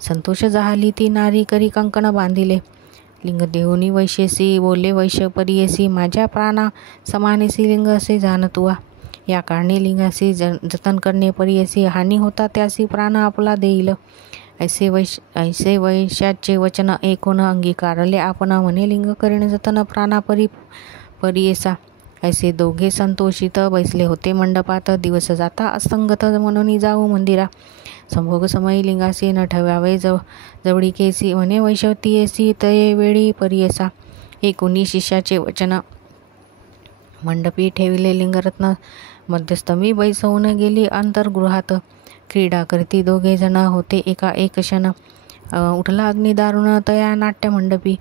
संतोष जहाली ती नारी करी कंकण बांधिले. लिंग देहुनी वैश्यसी बोले वैश्य परियेसी, माझ्या प्राणा समानेसी लिंग असे जाणतुवा. या कारणे लिंगासी जतन करणे परियेसी, हानी होता त्यासी प्राण आपला देईल. ऐसे वैश्याचे वचन ऐकून अंगीकारले आपण, म्हणे लिंग करीन जतन प्राणा परियेसा. ऐसे दोघे संतोषित बैसले होते मंडपात, दिवस जाता असंगत म्हणून जाऊ मंदिरा. संभोग समयी लिंगासी न ठेवावे जवळीकेसी, म्हणे वैश्यतीयेसी तये वेळी परियेसा. एकुणी शिष्याचे वचन मंडपी ठेविले लिंगरत्न, मध्यस्थमी बैसवून गेली अंतर्गृहात. क्रीडा करती दोघे जण होते एका एक क्षण, उठला अग्नी दारुण तया नाट्यमंडपी.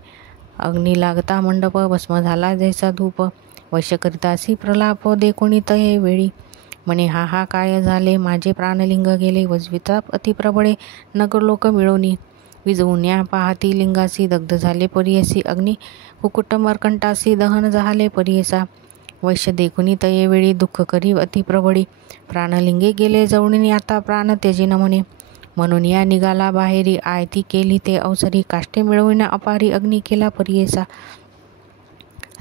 अग्नी लागता मंडप भस्म झाला जैसा धूप, वैश्य करितासी प्रलाप देखुणी तये वेळी. म्हणे हा काय झाले, माझे प्राणलिंग गेले. वजविता अतिप्रबळे नगर लोक मिळवणी, विजवून पाहती लिंगासी दग्ध झाले परियेसी. अग्नी कुकुट मर्कंटासी दहन झाले परियेसा. वैश्य देखुनी तये वेळी दुःख करी अतिप्रबळी, प्राणलिंगे गेले जवळून आता प्राण त्यजिन म्हणे. म्हणून या निघाला बाहेरी, आयती केली ते अवसरी, काष्टे मिळविन अपारी अग्नी केला परियेसा.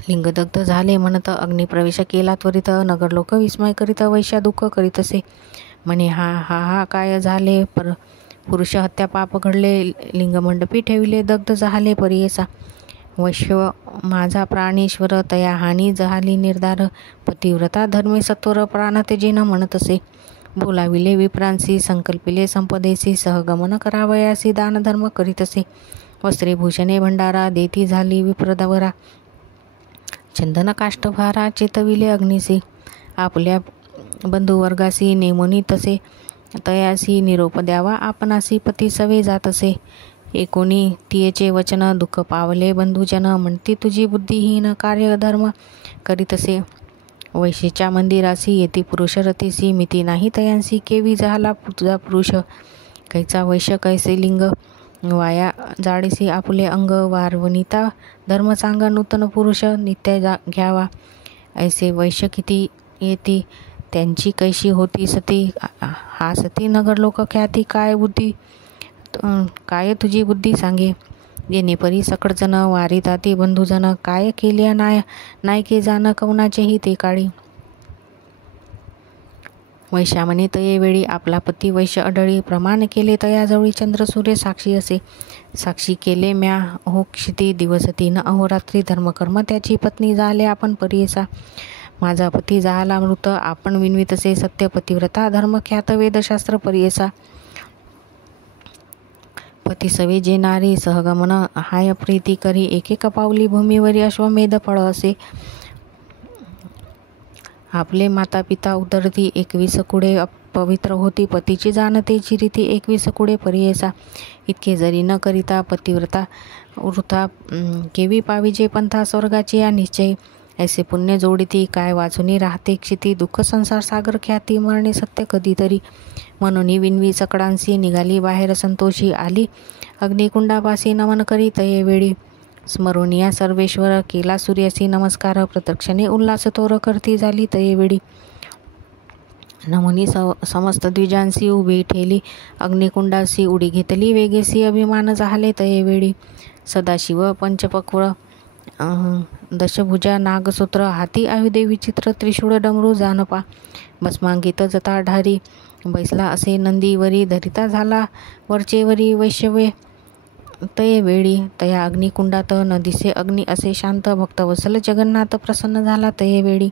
लिंगदग्ध झाले म्हणत अग्निप्रवेश केला त्वरित, नगरलोक विस्मय करीत वैश्या दुःख करीतसे. म्हणे हा काय झाले, पुरुष हत्या पाप घडले, लिंगमंडपी ठेविले दग्ध झाले परियेसा. वैश्व माझा प्राणेश्वर तया हानी जहाली निर्धार, पतिव्रता धर्मे सत्वर प्राण त्यजेन म्हणतसे. बोलाविले विप्रांसी संकल्पिले संपदेसी, सहगमन करावयासी दान धर्म करीतसे. वस्त्रे भूषणे भंडारा देती झाली विप्रदवरा, चंदन काष्टभारा चेतविले अग्निसी. आपल्या बंधुवर्गासी नेमुनी तसे, तयासी निरोप द्यावा आपणासी पती सवे जातसे. एकोणी तियेचे वचन दुःख पावले बंधुजन, म्हणती तुझी बुद्धिहीन कार्यधर्म करीतसे. वैशीच्या मंदिरासी येती पुरुषरतीसी, मिती नाही तयांसी केवी झाला तुझा पुरुष. कैचा वैश्य कैसे लिंग वाया जाडीसी आपुले अंग, वारवनिता धर्म सांग नूतन पुरुष नित्य घ्यावा. ऐसे वैश्य किती येती त्यांची कैशी होती सती, हा सती नगर लोक ख्याती. काय तुझी बुद्धी सांगे येणे परी सकळजन, वारीताती बंधुजन काय केल्या नायके जाण कवनाचेही ते काळी. वैश्या म्हणे तये वेळी आपला पती वैश्य अडळी, प्रमाण केले तयाजवळी चंद्र सूर्य साक्षी असे. साक्षी केले म्या हो क्षिती दिवस तीन अहोरात्री, धर्मकर्म त्याची पत्नी झाले आपण परियसा. माझा पती झाला मृत आपण विनवितसे, सत्य पतिव्रता धर्मख्यात वेदशास्त्र परियसा. पती सवे जे नारी सहगमन हाय प्रीती करी, एकेक पावली भूमीवरी अश्वमेध फळ असे. आपले माता पिता उदरती 21 कुडे पवित्र होती, पतीची जाणते चिरिती 21 कुडे परियेसा. इतके जरी न करिता पतिव्रता वृथा, केवी पाविजे पंथा स्वर्गाची या निश्चय. ऐसे पुण्य जोडिती काय वाचुनी राहते क्षिती, दुःख संसार सागर ख्याती मरणे सत्य कधीतरी. म्हणून विनवी सकडांसी निघाली बाहेर संतोषी, आली अग्निकुंडापासी नमन करी तये वेळी. स्मरणीया सर्वेश्वर केला सूर्यासी नमस्कार, प्रदक्षिणे उल्हास तोर करती झाली तये वेळी. नमुनी समस्त द्विजांसी उभी ठेली, अग्निकुंडासी उडी घेतली वेगेसी अभिमान झाले तये वेळी. सदाशिव पंचपक्व दशभुजा नागसूत्र, हाती आयुधे विचित्र त्रिशूळ डमरू जानपा. भस्मांकित जता ढारी बैसला असे नंदीवरी, धरिता झाला वरचेवरी वैश्यवे तये वेळी. तया अग्निकुंडात न दिसे अग्नी असे शांत, भक्तवत्सल जगन्नाथ प्रसन्न झाला तये वेळी.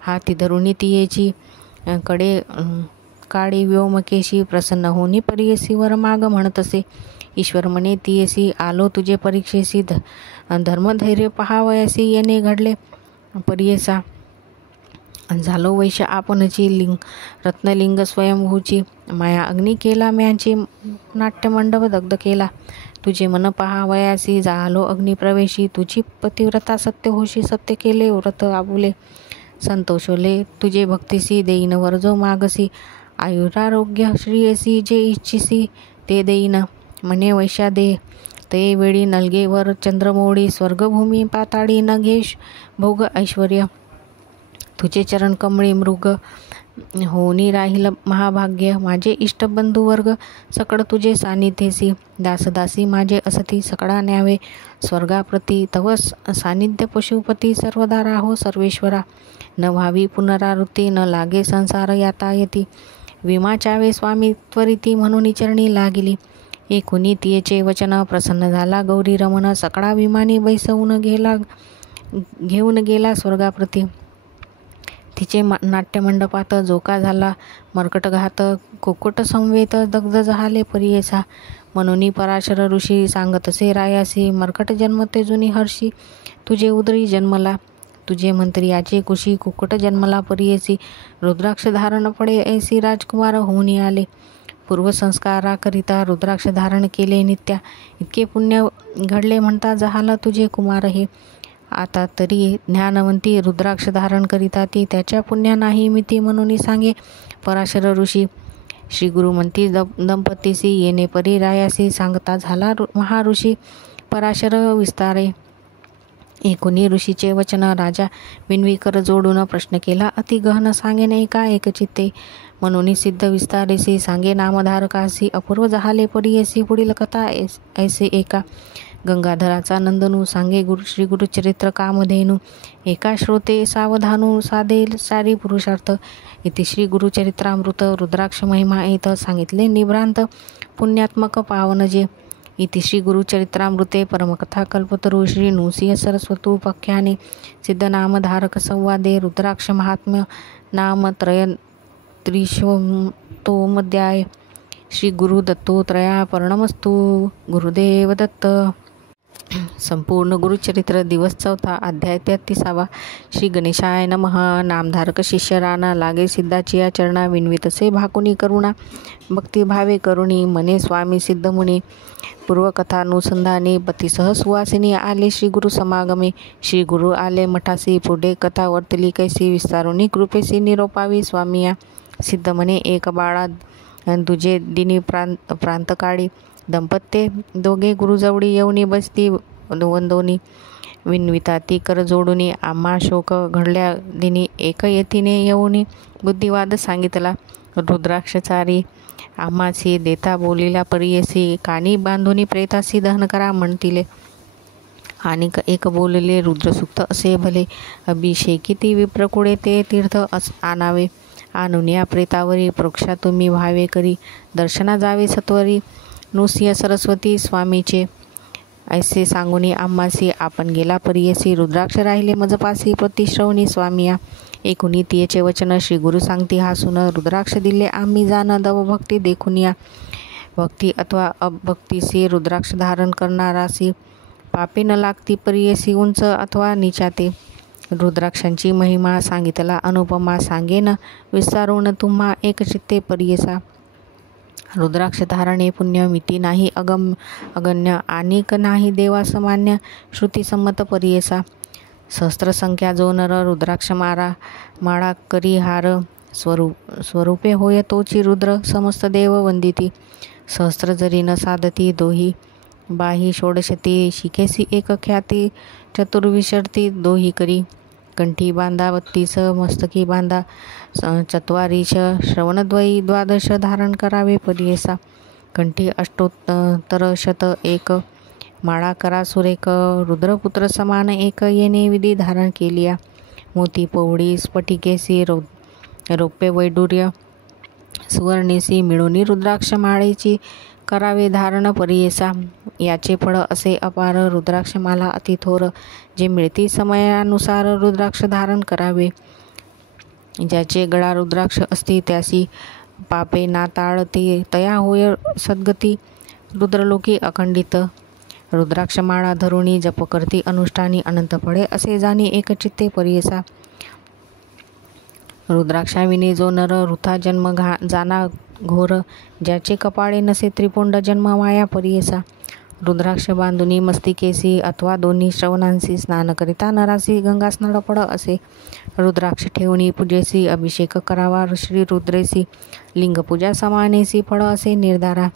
हाती धरुणी तियेची कडे काळी व्योमकेशी, प्रसन्न होनी परियसी वर माग म्हणतसे. ईश्वर म्हणे तियेसी आलो तुझे परीक्षेसी, धर्मधैर्य पहावयासी येणे घडले परियेसा. झालो वैश्य आपणची रत्नलिंग स्वयंभूची, माया अग्नी केला म्यांचे नाट्यमंडप दग्ध केला. तुझे मन पहावयासी झालो अग्निप्रवेशी, तुझी पतिव्रता सत्य होशी सत्य केले व्रत आबुले. संतोषले तुझे भक्तीसी देईन वरजो मागसी, आयुरारोग्य श्रीयसी जे इच्छिसी ते देईन. म्हणे वैश्या दे ते वेळी नलगे वर चंद्रमोळी, स्वर्गभूमी पाताळी न घेश भोग ऐश्वर्य. तुझे चरण कमळी मृग होनी राहील महाभाग्य, माझे इष्ट बंधुवर्ग सकळ तुझे सानिध्येसी. दासदासी माझे असती सकळा न्यावे स्वर्गाप्रती, तव सानिध्य पशुपती सर्वदा राहो सर्वेश्वरा. न व्हावी पुनरावृत्ती न लागे संसार यातायती, विमाचावे स्वामी त्वरिती म्हणून चरणी लागिली. एकुणी तियेचे वचन प्रसन्न झाला गौरी रमण, सकळा विमानी बैसवून घेऊन गेला स्वर्गाप्रती. तिचे नाट्यमंडपात जोका झाला मर्कटघात, कुक्कुट संवेत दग्ध झाले परियेसा. म्हणून पराशर ऋषी सांगतसे रायासी, मर्कट जन्मते जुनी हर्षी तुझे उदरी जन्मला. तुझे मंत्री याचे कुशी कुक्कुट जन्मला परियेसी, रुद्राक्ष धारण पडे ऐसी राजकुमार होऊन आले. पूर्वसंस्काराकरिता रुद्राक्ष धारण केले नित्या, इतके पुण्य घडले म्हणता जहाला तुझे कुमार हे. आता तरी ज्ञानवंती रुद्राक्ष धारण करिता ती, त्याच्या पुण्या नाही मिती म्हणून सांगे पराशर ऋषी. श्री गुरु म्हणती दंपतीसी येणे परी रायासी, सांगता झाला महाऋषी पराशर विस्तारे. एकुणी ऋषीचे वचन राजा विनवी कर जोडून, प्रश्न केला अति गहन सांगेन एका एकचित्ते. म्हणून सिद्ध विस्तारेसी सांगे नामधारकासी, अपूर्व जहाले परियेसी पुढील कथा ऐसे एका. गंगाधराचा नंदनू सांगे श्री गुरुचरित्र कामधेनू, एका श्रोते सावधानू साधेल सारी पुरुषार्थ. इति श्री गुरुचरित्रामृत रुद्राक्ष महिमा येथ सांगितले निभ्रांत पुण्यात्मक पावन जे. इति श्री गुरुचरित्रामृते परमकथा कल्पतरू श्री नृसिंह सरस्वतोपाख्याने सिद्धनामधारक संवादे रुद्राक्ष महात्म्य नाम श्री गुरु दत्तोत्रया पर्णमस्तु. गुरुदेव दत्त. संपूर्ण गुरुचरित्र दिवस 4 अध्याय 33. श्री गणेशाय नमः. नामधारक शिष्य राणा लागे सिद्धाचिया चरणा विनवितसे भाकुनी करुणा भक्तिभावे करुणी मने स्वामी सिद्ध मुनी पूर्वकथानुसंधाने पतीसह सुवासिनी आले श्री गुरु समागमे. श्री गुरु आले मठासी पुढे कथा वर्तली कैसी विस्तारुनी कृपेसी निरोपावी स्वामिया सिद्ध म्हणे एक बाळा दुजे दिनी प्रांतकाळी दंपत्ये दोघे गुरुजवळी येऊनी बसती वंदोनी विनविता ती कर जोडुनी आम्हा शोक घडल्या दिनी एक येतीने येऊनी बुद्धिवाद सांगितला रुद्राक्षचारी आम्हासी देता बोलिला परियसी कानी बांधुनी प्रेतासी दहन करा म्हणतिले आणि एक बोलले रुद्रसुक्त असे भले अभिषेकिती विप्रकुळे ते तीर्थ आणावे आणून या प्रेतावरी प्रोक्षा तुम्ही व्हावे करी दर्शना जावे सत्वरी नृसिंह सरस्वती स्वामीचे ऐसे सांगुनी आम्हासी आपण गेला परियसी रुद्राक्ष राहिले मजपासी प्रतिश्रवणी स्वामिया एकुनी तियेचे वचन श्री गुरु सांगती हासून रुद्राक्ष दिले आम्ही जाण दव भक्ती देखून या भक्ती अथवा अभक्तीसी रुद्राक्ष धारण करणारासी पापे न लागती परियसी उंच अथवा निचाते रुद्राक्षांची महिमा सांगितला अनुपमा सांगेन विस्तारून तुम्हा एकचित्ते परियसा रुद्राक्ष धारणे पुण्य मिती नाही अगण्य आणिक नाही देवासमान्य श्रुतीसम्मत परियेसा सहस्त्रसंख्या जो नर रुद्राक्ष माळा करी हार स्वरूपे होय तोची रुद्र समस्त देव वंदिती सहस्त्र जरी न साधती दोही बाही षोडशती शिकेसी एक ख्याती चतुर्विशर्ती दोही करी कंठी बांधा 32 मस्तकी बांधा चत्वारीश श्रवणद्वयी 12 धारण करावे परियेसा कंठी अष्टोत्तरशत एक माळा करा सुरेख रुद्रपुत्र समान एक येणे विधी धारण केलिया मोती पोवडी स्फटिकेसी रौप्य वैडूर्य सुवर्णेसी मिळूनी रुद्राक्ष माळेची करावे धारण परियेसा याचे फळ असे अपार रुद्राक्षमाला अतिथोर जे मिळती समयानुसार रुद्राक्ष धारण करावे ज्याचे गळा रुद्राक्ष असती त्यासी पापे नाताळते तया होय सद्गती रुद्रलोकी अखंडित रुद्राक्षमाळा धरुणी जप करती अनुष्ठानी अनंत फळे असे जाणी एकचित्ते परियेसा रुद्राक्षाविने जो नर वृथा जन्म जाना घोर ज्याचे कपाळे नसे त्रिपुंड जन्म माया परियेसा रुद्राक्ष बांधुनी मस्तिकेसी अथवा दोन्ही श्रवणांसी स्नान करिता नरासी गंगा स्नान पड असे रुद्राक्ष ठेवणी पूजेसी अभिषेक करावा श्री रुद्रेसी लिंगपूजा समानेसी फळ असे निर्धारा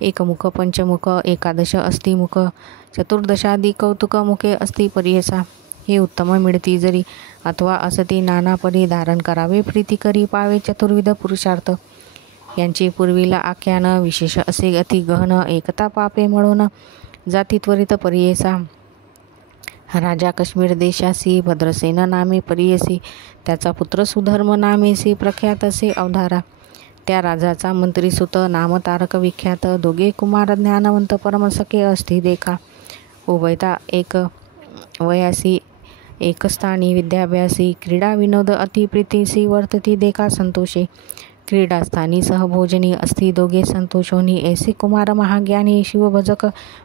एकमुख पंचमुख एकादश अस्तिमुख चतुर्दशादी कौतुक मुखे अस्ति परियेसा हे उत्तम मिळती जरी अथवा असती नाना परी धारण करावे प्रीती करी पावे चतुर्विध पुरुषार्थ यांची पूर्वीला आख्यान विशेष असे अति गहन एकता पापे म्हणून जाती त्वरित परियेसा राजा काश्मीर देशासी भद्रसेन नामे परियेसी त्याचा पुत्र सुधर्म नामेसी प्रख्यात असे अवधारा त्या राजाचा मंत्रीसुत नाम तारक विख्यात दोघे कुमार ज्ञानवंत परमसखे असती देखा उभयता एक वयासी एकस्थानी विद्याभ्यासी क्रीडा विनोद अतिप्रीतीसी वर्तती देखा संतोषे क्रीडास्थानी सहभोजनी अस्ति दोघे संतोषोनी ऐसे कुमार महाज्ञानी शिवभजक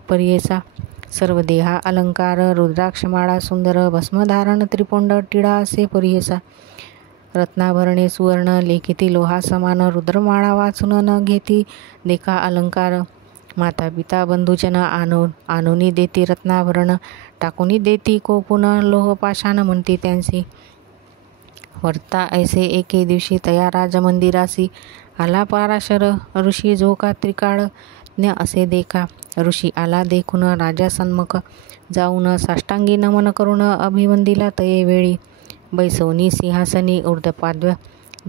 परियेसा सर्व देहा अलंकार रुद्राक्षमाळा सुंदर भस्मधारण त्रिपुंड टिळा असे परियेसा रत्नाभरणे सुवर्ण लेखिती लोहा समान रुद्रमाळा वाचून न घेती देखा अलंकार माता पिता बंधुजन आणूनी देती रत्नाभरण टाकूनी देती कोपून लोहपाषाण म्हणती त्यांसी वर्ता ऐसे एके दिवशी तया राजमंदिरासी आला पाराशर ऋषी झोका त्रिकाळज्ञ असे देखा ऋषी आला देखून राजा सन्मुख जाऊन साष्टांगी नमन करून अभिवंदिला तये वेळी बैसवनी सिंहासनी ऊर्ध्वपाद्य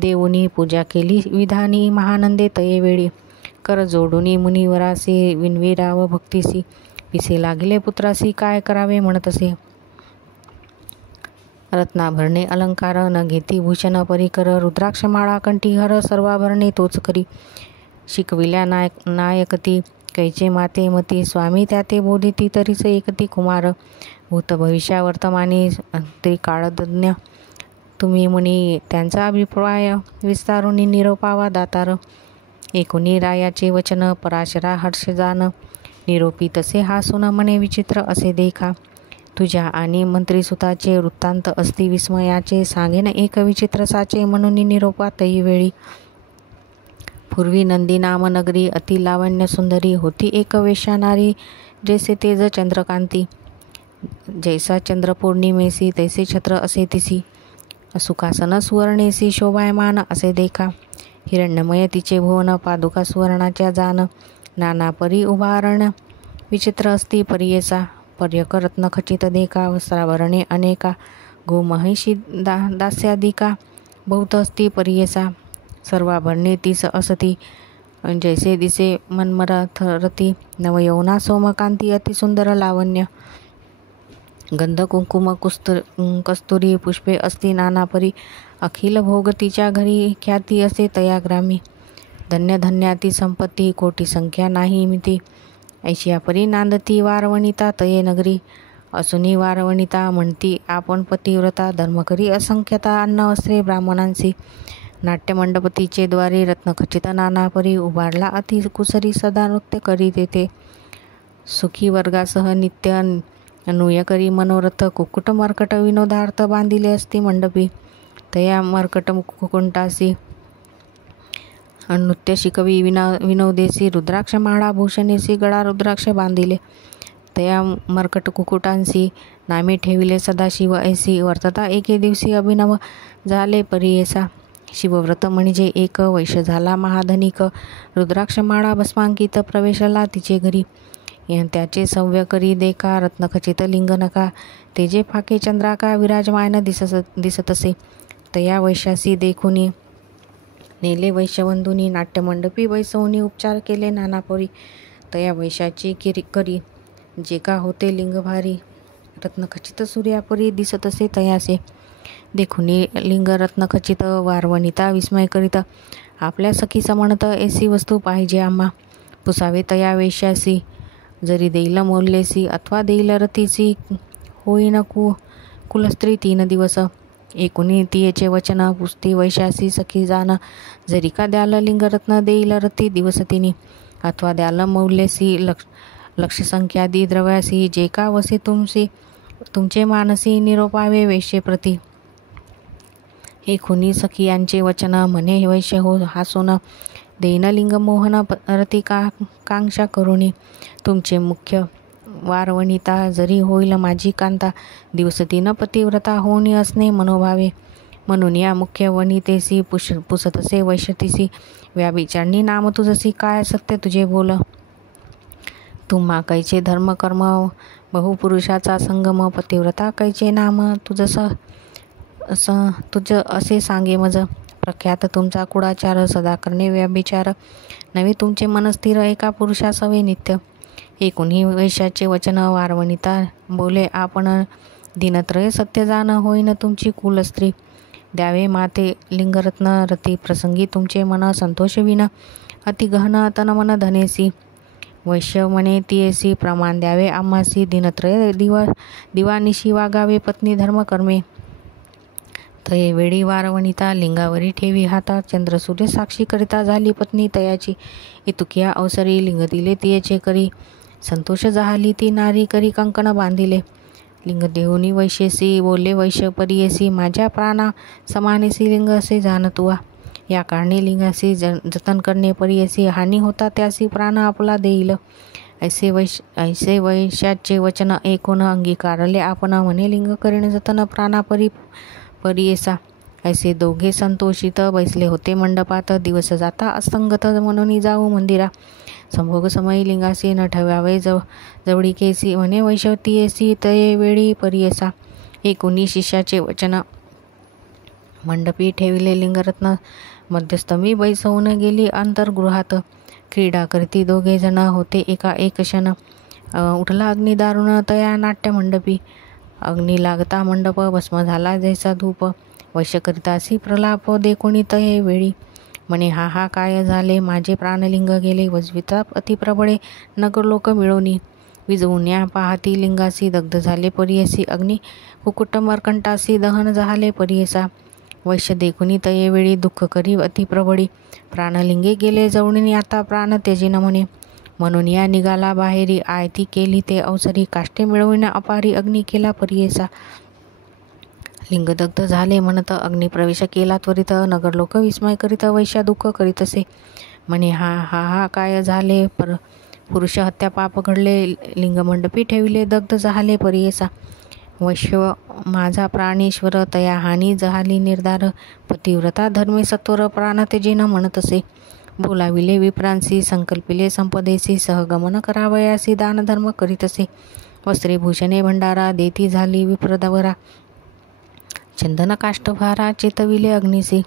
देऊनी पूजा केली विधानी महानंदे तये वेळी कर जोडुनी मुनिवरासी विनविराव भक्तीसी पिसे लागिले पुत्रासी काय करावे म्हणतसे रत्नाभरणे अलंकार न घेती भूषण परिकर रुद्राक्षमाळा कंठीहर सर्वाभरणे तोच करी शिकविल्या नायकती कैचे माते मती स्वामी त्याते बोधिती तरीच एकती कुमार भूत भविष्या वर्तमाने त्रिकाळज्ञ तुम्ही मुनी त्यांचा अभिप्राय विस्तारुनी निरोपावा दातार एकुणी रायाचे वचन पराशरा हर्षजान निरोपी तसे हासून म्हणे विचित्र असे देखा. तुझ्या आणि मंत्रीसुताचे वृत्तांत असती विस्मयाचे, सांगेन एक विचित्र साचे म्हणून निरोपातही वेळी. पूर्वी नंदी नाम नगरी अति लावण्य सुंदरी, होती एक वेश्या नारी जैसे तेज चंद्रकांती. जैसा चंद्र पौर्णिमेसी तैसे छत्र असे तिसी, सुखासन सुवर्णेसी शोभायमान असे देखा. हिरण्यमय तिचे भुवन पादुका सुवर्णाच्या जान, नाना परी उभारण विचित्र असती परियेसा. पर्यक रत्न खचित देखा, वस्त्राभरणे अनेका, गोमहिषी दास्यादिका बहुत असती परियेसा. सर्वाभरणे तीस असती, जैसे दिसे मनमरथरती. नवयौवना सोमकांती अति सुंदर लावण्य, गंध कुंकुम कस्तुरी पुष्पे असती नाना परी. अखिल भोग तिच्या घरी, ख्याती असे तया ग्रामी. धन्य धन्याती संपत्ती, कोटी संख्या नाही मिती. ऐशिया परी नांदती वारवणिता तये नगरी, असुनी वारवणिता म्हणती आपण पतिव्रता. धर्म करी असंख्यता, अन्न वस्त्रे ब्राह्मणांसी. नाट्यमंडपतीचे द्वारी रत्नखचित नाना परी, उभारला अति कुसरी सदा नृत्य करी तेथे. सुखी वर्गासह नित्य नूय करी मनोरथ, कुक्कुट मर्कट विनोदार्थ बांधिले असती मंडपी. तया मर्कट कुकुंटासी नृत्य शिकवी विनोदेसी, रुद्राक्ष माळा भूषणेसी गळा रुद्राक्ष बांधिले. तया मर्कट कुकुटांसी नामे ठेविले सदाशिव ऐसी, वर्तता एके दिवशी अभिनव झाले परियेसा. शिवव्रत म्हणजे एक वैश्य झाला महाधनिक, रुद्राक्ष माळा भस्मांकित प्रवेशला तिचे घरी. त्याचे सव्य करी देखा, रत्नखचित लिंग नका, तेजे फाके चंद्राका विराजमान दिसतसे. तया वैश्यासी देखुनी नेले वैश्यबंधूंनी, नाट्यमंडपी बैसवूनी उपचार केले नानापरी. तया वैश्याची करी जे का होते लिंग भारी, रत्नखचित सूर्यापरी दिसतसे तयासे. देखुनी लिंग रत्नखचित वारवणिता विस्मय करीत, आपल्या सखीस म्हणत ऐसी वस्तू पाहिजे आम्हा. पुसावे तया वैश्यासी, जरी देईल मोल्लेसी अथवा देईल रतीसी. होईन कुलस्त्री 3 दिवस, एकुणी तियेचे वचन पुसती वैश्यासी सखी जाण. जरी का द्याल लिंगरत्न देईल रती दिवस तिनी, अथवा द्याल मौल्यसी लक्ष संख्यादी द्रव्यासी. जे का वसे तुमचे मानसी, निरोपावे वैश्यप्रती. हे खुनी सखी यांचे वचन, म्हणे वैश्य हो हासून. देईन लिंग मोहन रती कांक्षा करुणी. तुमचे मुख्य वारवणिता, जरी होईल माझी कांता. दिवस 3 पतिव्रता होणी असणे मनोभावे. म्हणून या मुख्य वनितेसी पुसतसे वैश्यतीसी. व्याभिचारणी नाम तुझसी, काय सत्य तुझे बोल. तुम्हा कैचे धर्म कर्म, बहुपुरुषाचा संगम. पतिव्रता कैचे नाम तुझ असे सांगे मज. प्रख्यात तुमचा कुडाचार, सदा करणे व्याभिचार. नवे तुमचे मन स्थिर, एका पुरुषासवे नित्य. एकुणी वैश्याचे वचन वारवणिता बोले आपण. दिनत्रय सत्य जाण, होईन तुमची कुलस्त्री. द्यावे माते लिंगरत्न रती, प्रसंगी तुमचे मन संतोष विन. अति गहन तन मन धनेसी. वैश्य म्हणे तियेसी, प्रमाण द्यावे आम्हासी. दिनत्रय दिवानिशी वागावे पत्नी धर्मकर्मे. तये वेळी वारवणिता लिंगावरी ठेवी हाता. चंद्रसूर्य साक्षी करिता झाली पत्नी तयाची. इतुकिया अवसरी लिंग दिले तियेचे करी. संतोष जाहली ती नारी, करी कंकण बांधिले. लिंग देहुनी वैश्यसी बोलले वैश्य परियेसी. माझ्या प्राणा समानेसी लिंग असे जाणतुवा. या कारणे लिंगासी जतन करणे परियेसी. हानी होता त्यासी प्राण आपला देईल. ऐसे वैश्याचे वचन ऐकून अंगीकारले आपण. म्हणे लिंग करीन जतन प्राणा परियेसा. ऐसे दोघे संतोषित बैसले होते मंडपात. दिवस जाता असंगत म्हणून जाऊ मंदिरा. संभोग समयी लिंगासी न ठेवावे जवळीकेसी. म्हणे वैश्यतीयेसी तये वेळी परियेसा. एकुणी शिष्याचे वचन मंडपी ठेविले लिंगरत्न. मध्यस्थमी बैसवून गेली अंतर्गृहात. क्रीडा करती दोघे जण होते एका एक क्षण. उठला अग्नी दारुण तया नाट्यमंडपी. अग्नी लागता मंडप भस्म झाला जैसा धूप. वैश्य करितासी प्रलाप देखुणी तये वेळी. म्हणे हा काय झाले, माझे प्राणलिंग गेले. वजविता अतिप्रबळे नगर लोक मिळवणी. विजवून पाहती लिंगासी दग्ध झाले परियेसी. अग्नी कुकुट मर्कंटासी दहन झाले परियेसा. वैश्य देखुनी तये वेळी दुःख करी अतिप्रबळी. प्राणलिंगे गेले जवळून आता प्राण त्यजिन म्हणे. म्हणून या निघाला बाहेरी आयती केली ते अवसरी काष्टे मिळविण्या अपारी अग्नी केला परियेसा. लिंगदग्ध झाले म्हणत अग्निप्रवेश केला त्वरित. नगरलोक विस्मय करीत वैश्या दुःख करीत असे. म्हणे हा काय झाले. पुरुष हत्या पाप घडले. लिंगमंडपी ठेविले दग्ध झाले परियेसा. वैश्व माझा प्राणेश्वर तया हानी झाली निर्धार. पतिव्रता धर्मे सत्वर प्राण तेजेन म्हणत असे. बोलाविले विप्रांसी संकल्पिले संपदेसी. सहगमन करावयासी दान धर्म करीत असे. वस्त्रे भूषणे भंडारा देती झाली विप्रदवरा. चंदन काष्ठभारा चेतविले अग्निसी.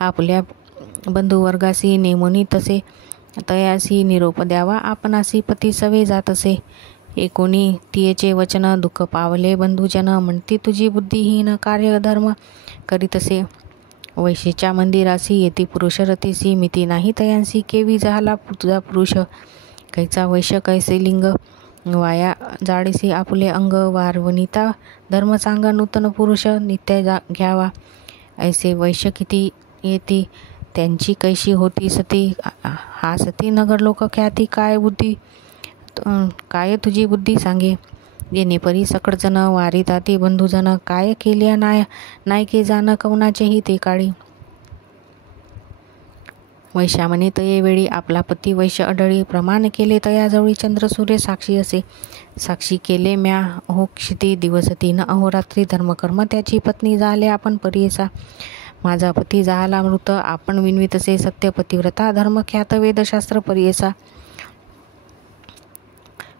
आपल्या बंधुवर्गासी नेमुनी तसे तयासी निरोप द्यावा आपणासी पती सवे जात असे. एकोणी तियेचे वचन दुःख पावले बंधुजन. म्हणती तुझी बुद्धिहीन कार्यधर्म करीत असे. वैशीच्या मंदिरासी येती पुरुष रतीसी. मिती नाही तयांसी केवी झाला तुझा पुरुष. कैचा वैश्य कैसे लिंग वाया जाडीसी आपुले अंग. वारवनिता धर्म सांगा नूतन पुरुष नित्य घ्यावा. ऐसे वैश्य किती येती त्यांची कैशी होती सती. हा सती नगरलोक ख्याती. काय तुझी बुद्धी सांगे. येणे परी सकळजन वारिताती बंधुजन. काय केल्या नायके जाण कवनाचेही ते काळी. वैश्या म्हणे तये वेळी आपला पती वैश्य अडळी. प्रमाण केले तयाजवळी चंद्र सूर्य साक्षी असे. साक्षी केले म्या हो क्षिती दिवस 3 अहोरात्री. धर्मकर्म त्याची पत्नी झाले आपण परियेसा. माझा पती झाला मृत आपण विनवित असे. सत्य पतिव्रता धर्मख्यात वेदशास्त्र परियेसा.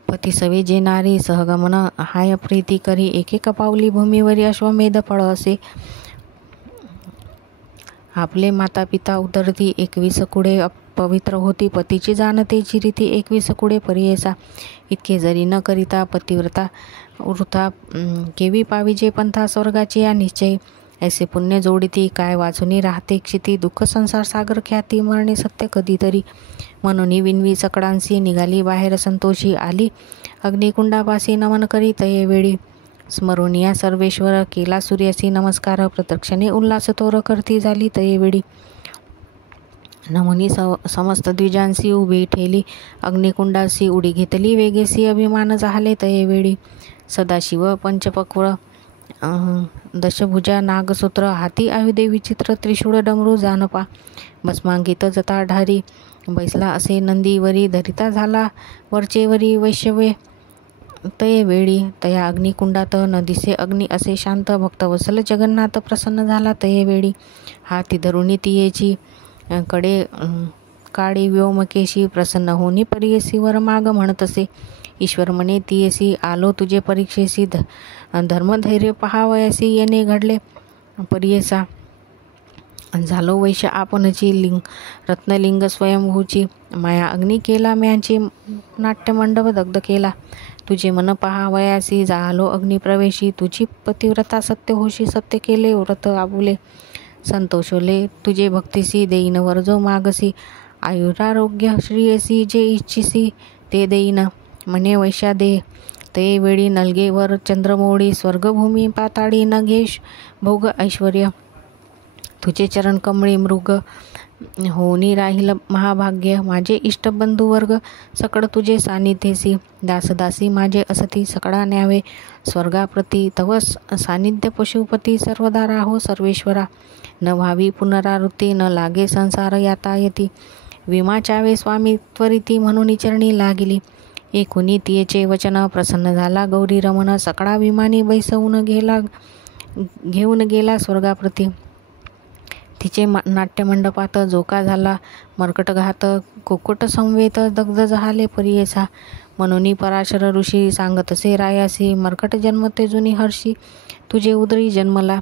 पती सवे जे नारी सहगमन हाय प्रीती करी. एक पावली भूमीवरी अश्वमेध फळ असे. आपले माता पिता उदरती 21 कुडे पवित्र होती. पतीची जाणतेची रीती 21 कुडे परियेसा. इतके जरी न करिता पतिव्रता वृथा केवी पाविजे पंथा स्वर्गाची या निश्चय. ऐसे पुण्य जोडिती काय वाचुनी राहते क्षिती. दुःख संसार सागर ख्याती मरणे सत्य कधीतरी. म्हणून विनवी सकडांसी निघाली बाहेर संतोषी. आली अग्निकुंडापासी नमन करी तये वेळी. स्मरुनिया सर्वेश्वर केला सूर्यासी नमस्कार. प्रदक्षिणे उल्हास तोर करती झाली तये वेळी. नमुनी समस्त द्विजांसी उभी ठेली. अग्निकुंडासी उडी घेतली वेगेसी. अभिमान झाले तये वेळी. सदाशिव पंचपक्व दशभुजा नागसूत्र. हाती आयुधे विचित्र त्रिशूळ डमरू जानपा. भस्मांकित जता ढारी बैसला असे नंदीवरी. धरिता झाला वरचेवरी वैश्यवे तये वेळी. तया अग्निकुंडात न दिसे अग्नी असे शांत. भक्तवत्सल जगन्नाथ प्रसन्न झाला तये वेळी. हाती धरुणी तियेची कडे काळी व्योमकेशी. प्रसन्न होनी परियेसी वर माग म्हणत असे. ईश्वर म्हणे तियेसी आलो तुझे परीक्षेसी. धर्मधैर्य पहावयासी येणे घडले परियेसा. झालो वैश्य आपणची रत्नलिंग स्वयंभूची. माया अग्नी केला म्यांची नाट्यमंडप दग्ध केला. तुझे मन पहावयासी झालो अग्निप्रवेशी. तुझी पतिव्रता सत्य होशी. सत्य केले व्रत आबुले. संतोषले तुझे भक्तीसी. देईन वरजो मागसी. आयुरारोग्य श्रीयसी जे इच्छिसी ते देईन. म्हणे वैश्या दे ते वेळी. नलगेवर चंद्रमोळी स्वर्गभूमी पाताळी. न घेश भोग ऐश्वर्य तुझे चरण कमळी. मृग होनी राहील महाभाग्य. माझे इष्ट बंधुवर्ग सकळ तुझे सानिध्येसी. दासदासी माझे असती सकळा न्यावे स्वर्गाप्रती. तव सानिध्य पशुपती सर्वदा राहो सर्वेश्वरा. न व्हावी पुनरावृत्ती न लागे संसार यातायती. विमाचावे स्वामी त्वरिती म्हणून चरणी लागिली. एकुणी तियेचे वचन प्रसन्न झाला गौरी रमण. सकळा विमानी बैसवून घेऊन गेला स्वर्गाप्रती. तिचे नाट्यमंडपात जोका झाला मर्कटघात. कुक्कुट संवेत दग्ध झाले परियेसा. म्हणून पराशर ऋषी सांगतसे रायासी. मर्कट जन्म तेजुनी हर्षी तुझे उदरी जन्मला.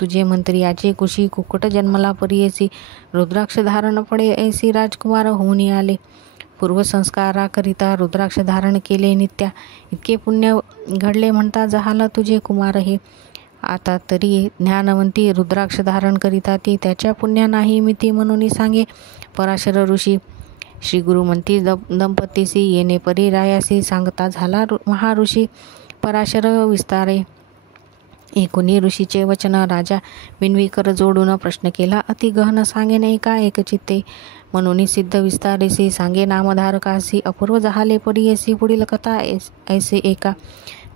तुझे मंत्री याचे कुशी कुक्कुट जन्मला परियेसी. रुद्राक्ष धारण पडे ऐसी राजकुमार होऊन आले. पूर्वसंस्काराकरिता रुद्राक्ष धारण केले नित्या. इतके पुण्य घडले म्हणता जहाला तुझे कुमार हे. आता तरी ज्ञानवंती रुद्राक्ष धारण करिता ती. त्याच्या पुण्या नाही मिती म्हणून सांगे पराशर ऋषी. श्री गुरु म्हणती दंपतीसी येणे परी रायासी. सांगता झाला महाऋषी पराशर विस्तारे. एकोणी ऋषीचे वचन राजा विनवीकर जोडून प्रश्न केला. अति गहन सांगेन एका एकचित्ते, म्हणून सिद्ध विस्तारेसी सांगे नामधारकासी. अपूर्व जहाले पडियेसी पुढील कथा ऐसे एका.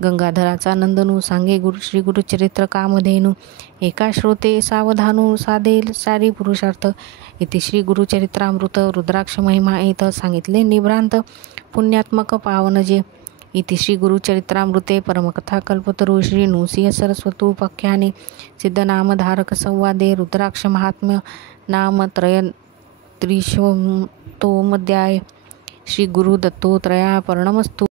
गंगाधराचा नंदनू सांगे श्री गुरुचरित्र कामधेनू. एका श्रोते सावधानू साधेल सारी पुरुषार्थ. इति श्री गुरुचरित्रामृत रुद्राक्ष महिमा येथ सांगितले निभ्रांत पुण्यात्मक पावन जे. इति श्री गुरुचरित्रामृते परमकथा कल्पतरू श्री नृसिंह सरस्वतोपाख्याने सिद्धनामधारक संवादे रुद्राक्ष महात्म्य नाम त्रयत्रिशतोमध्याय. श्री गुरु दत्तोत्रया पर्णमस्तु.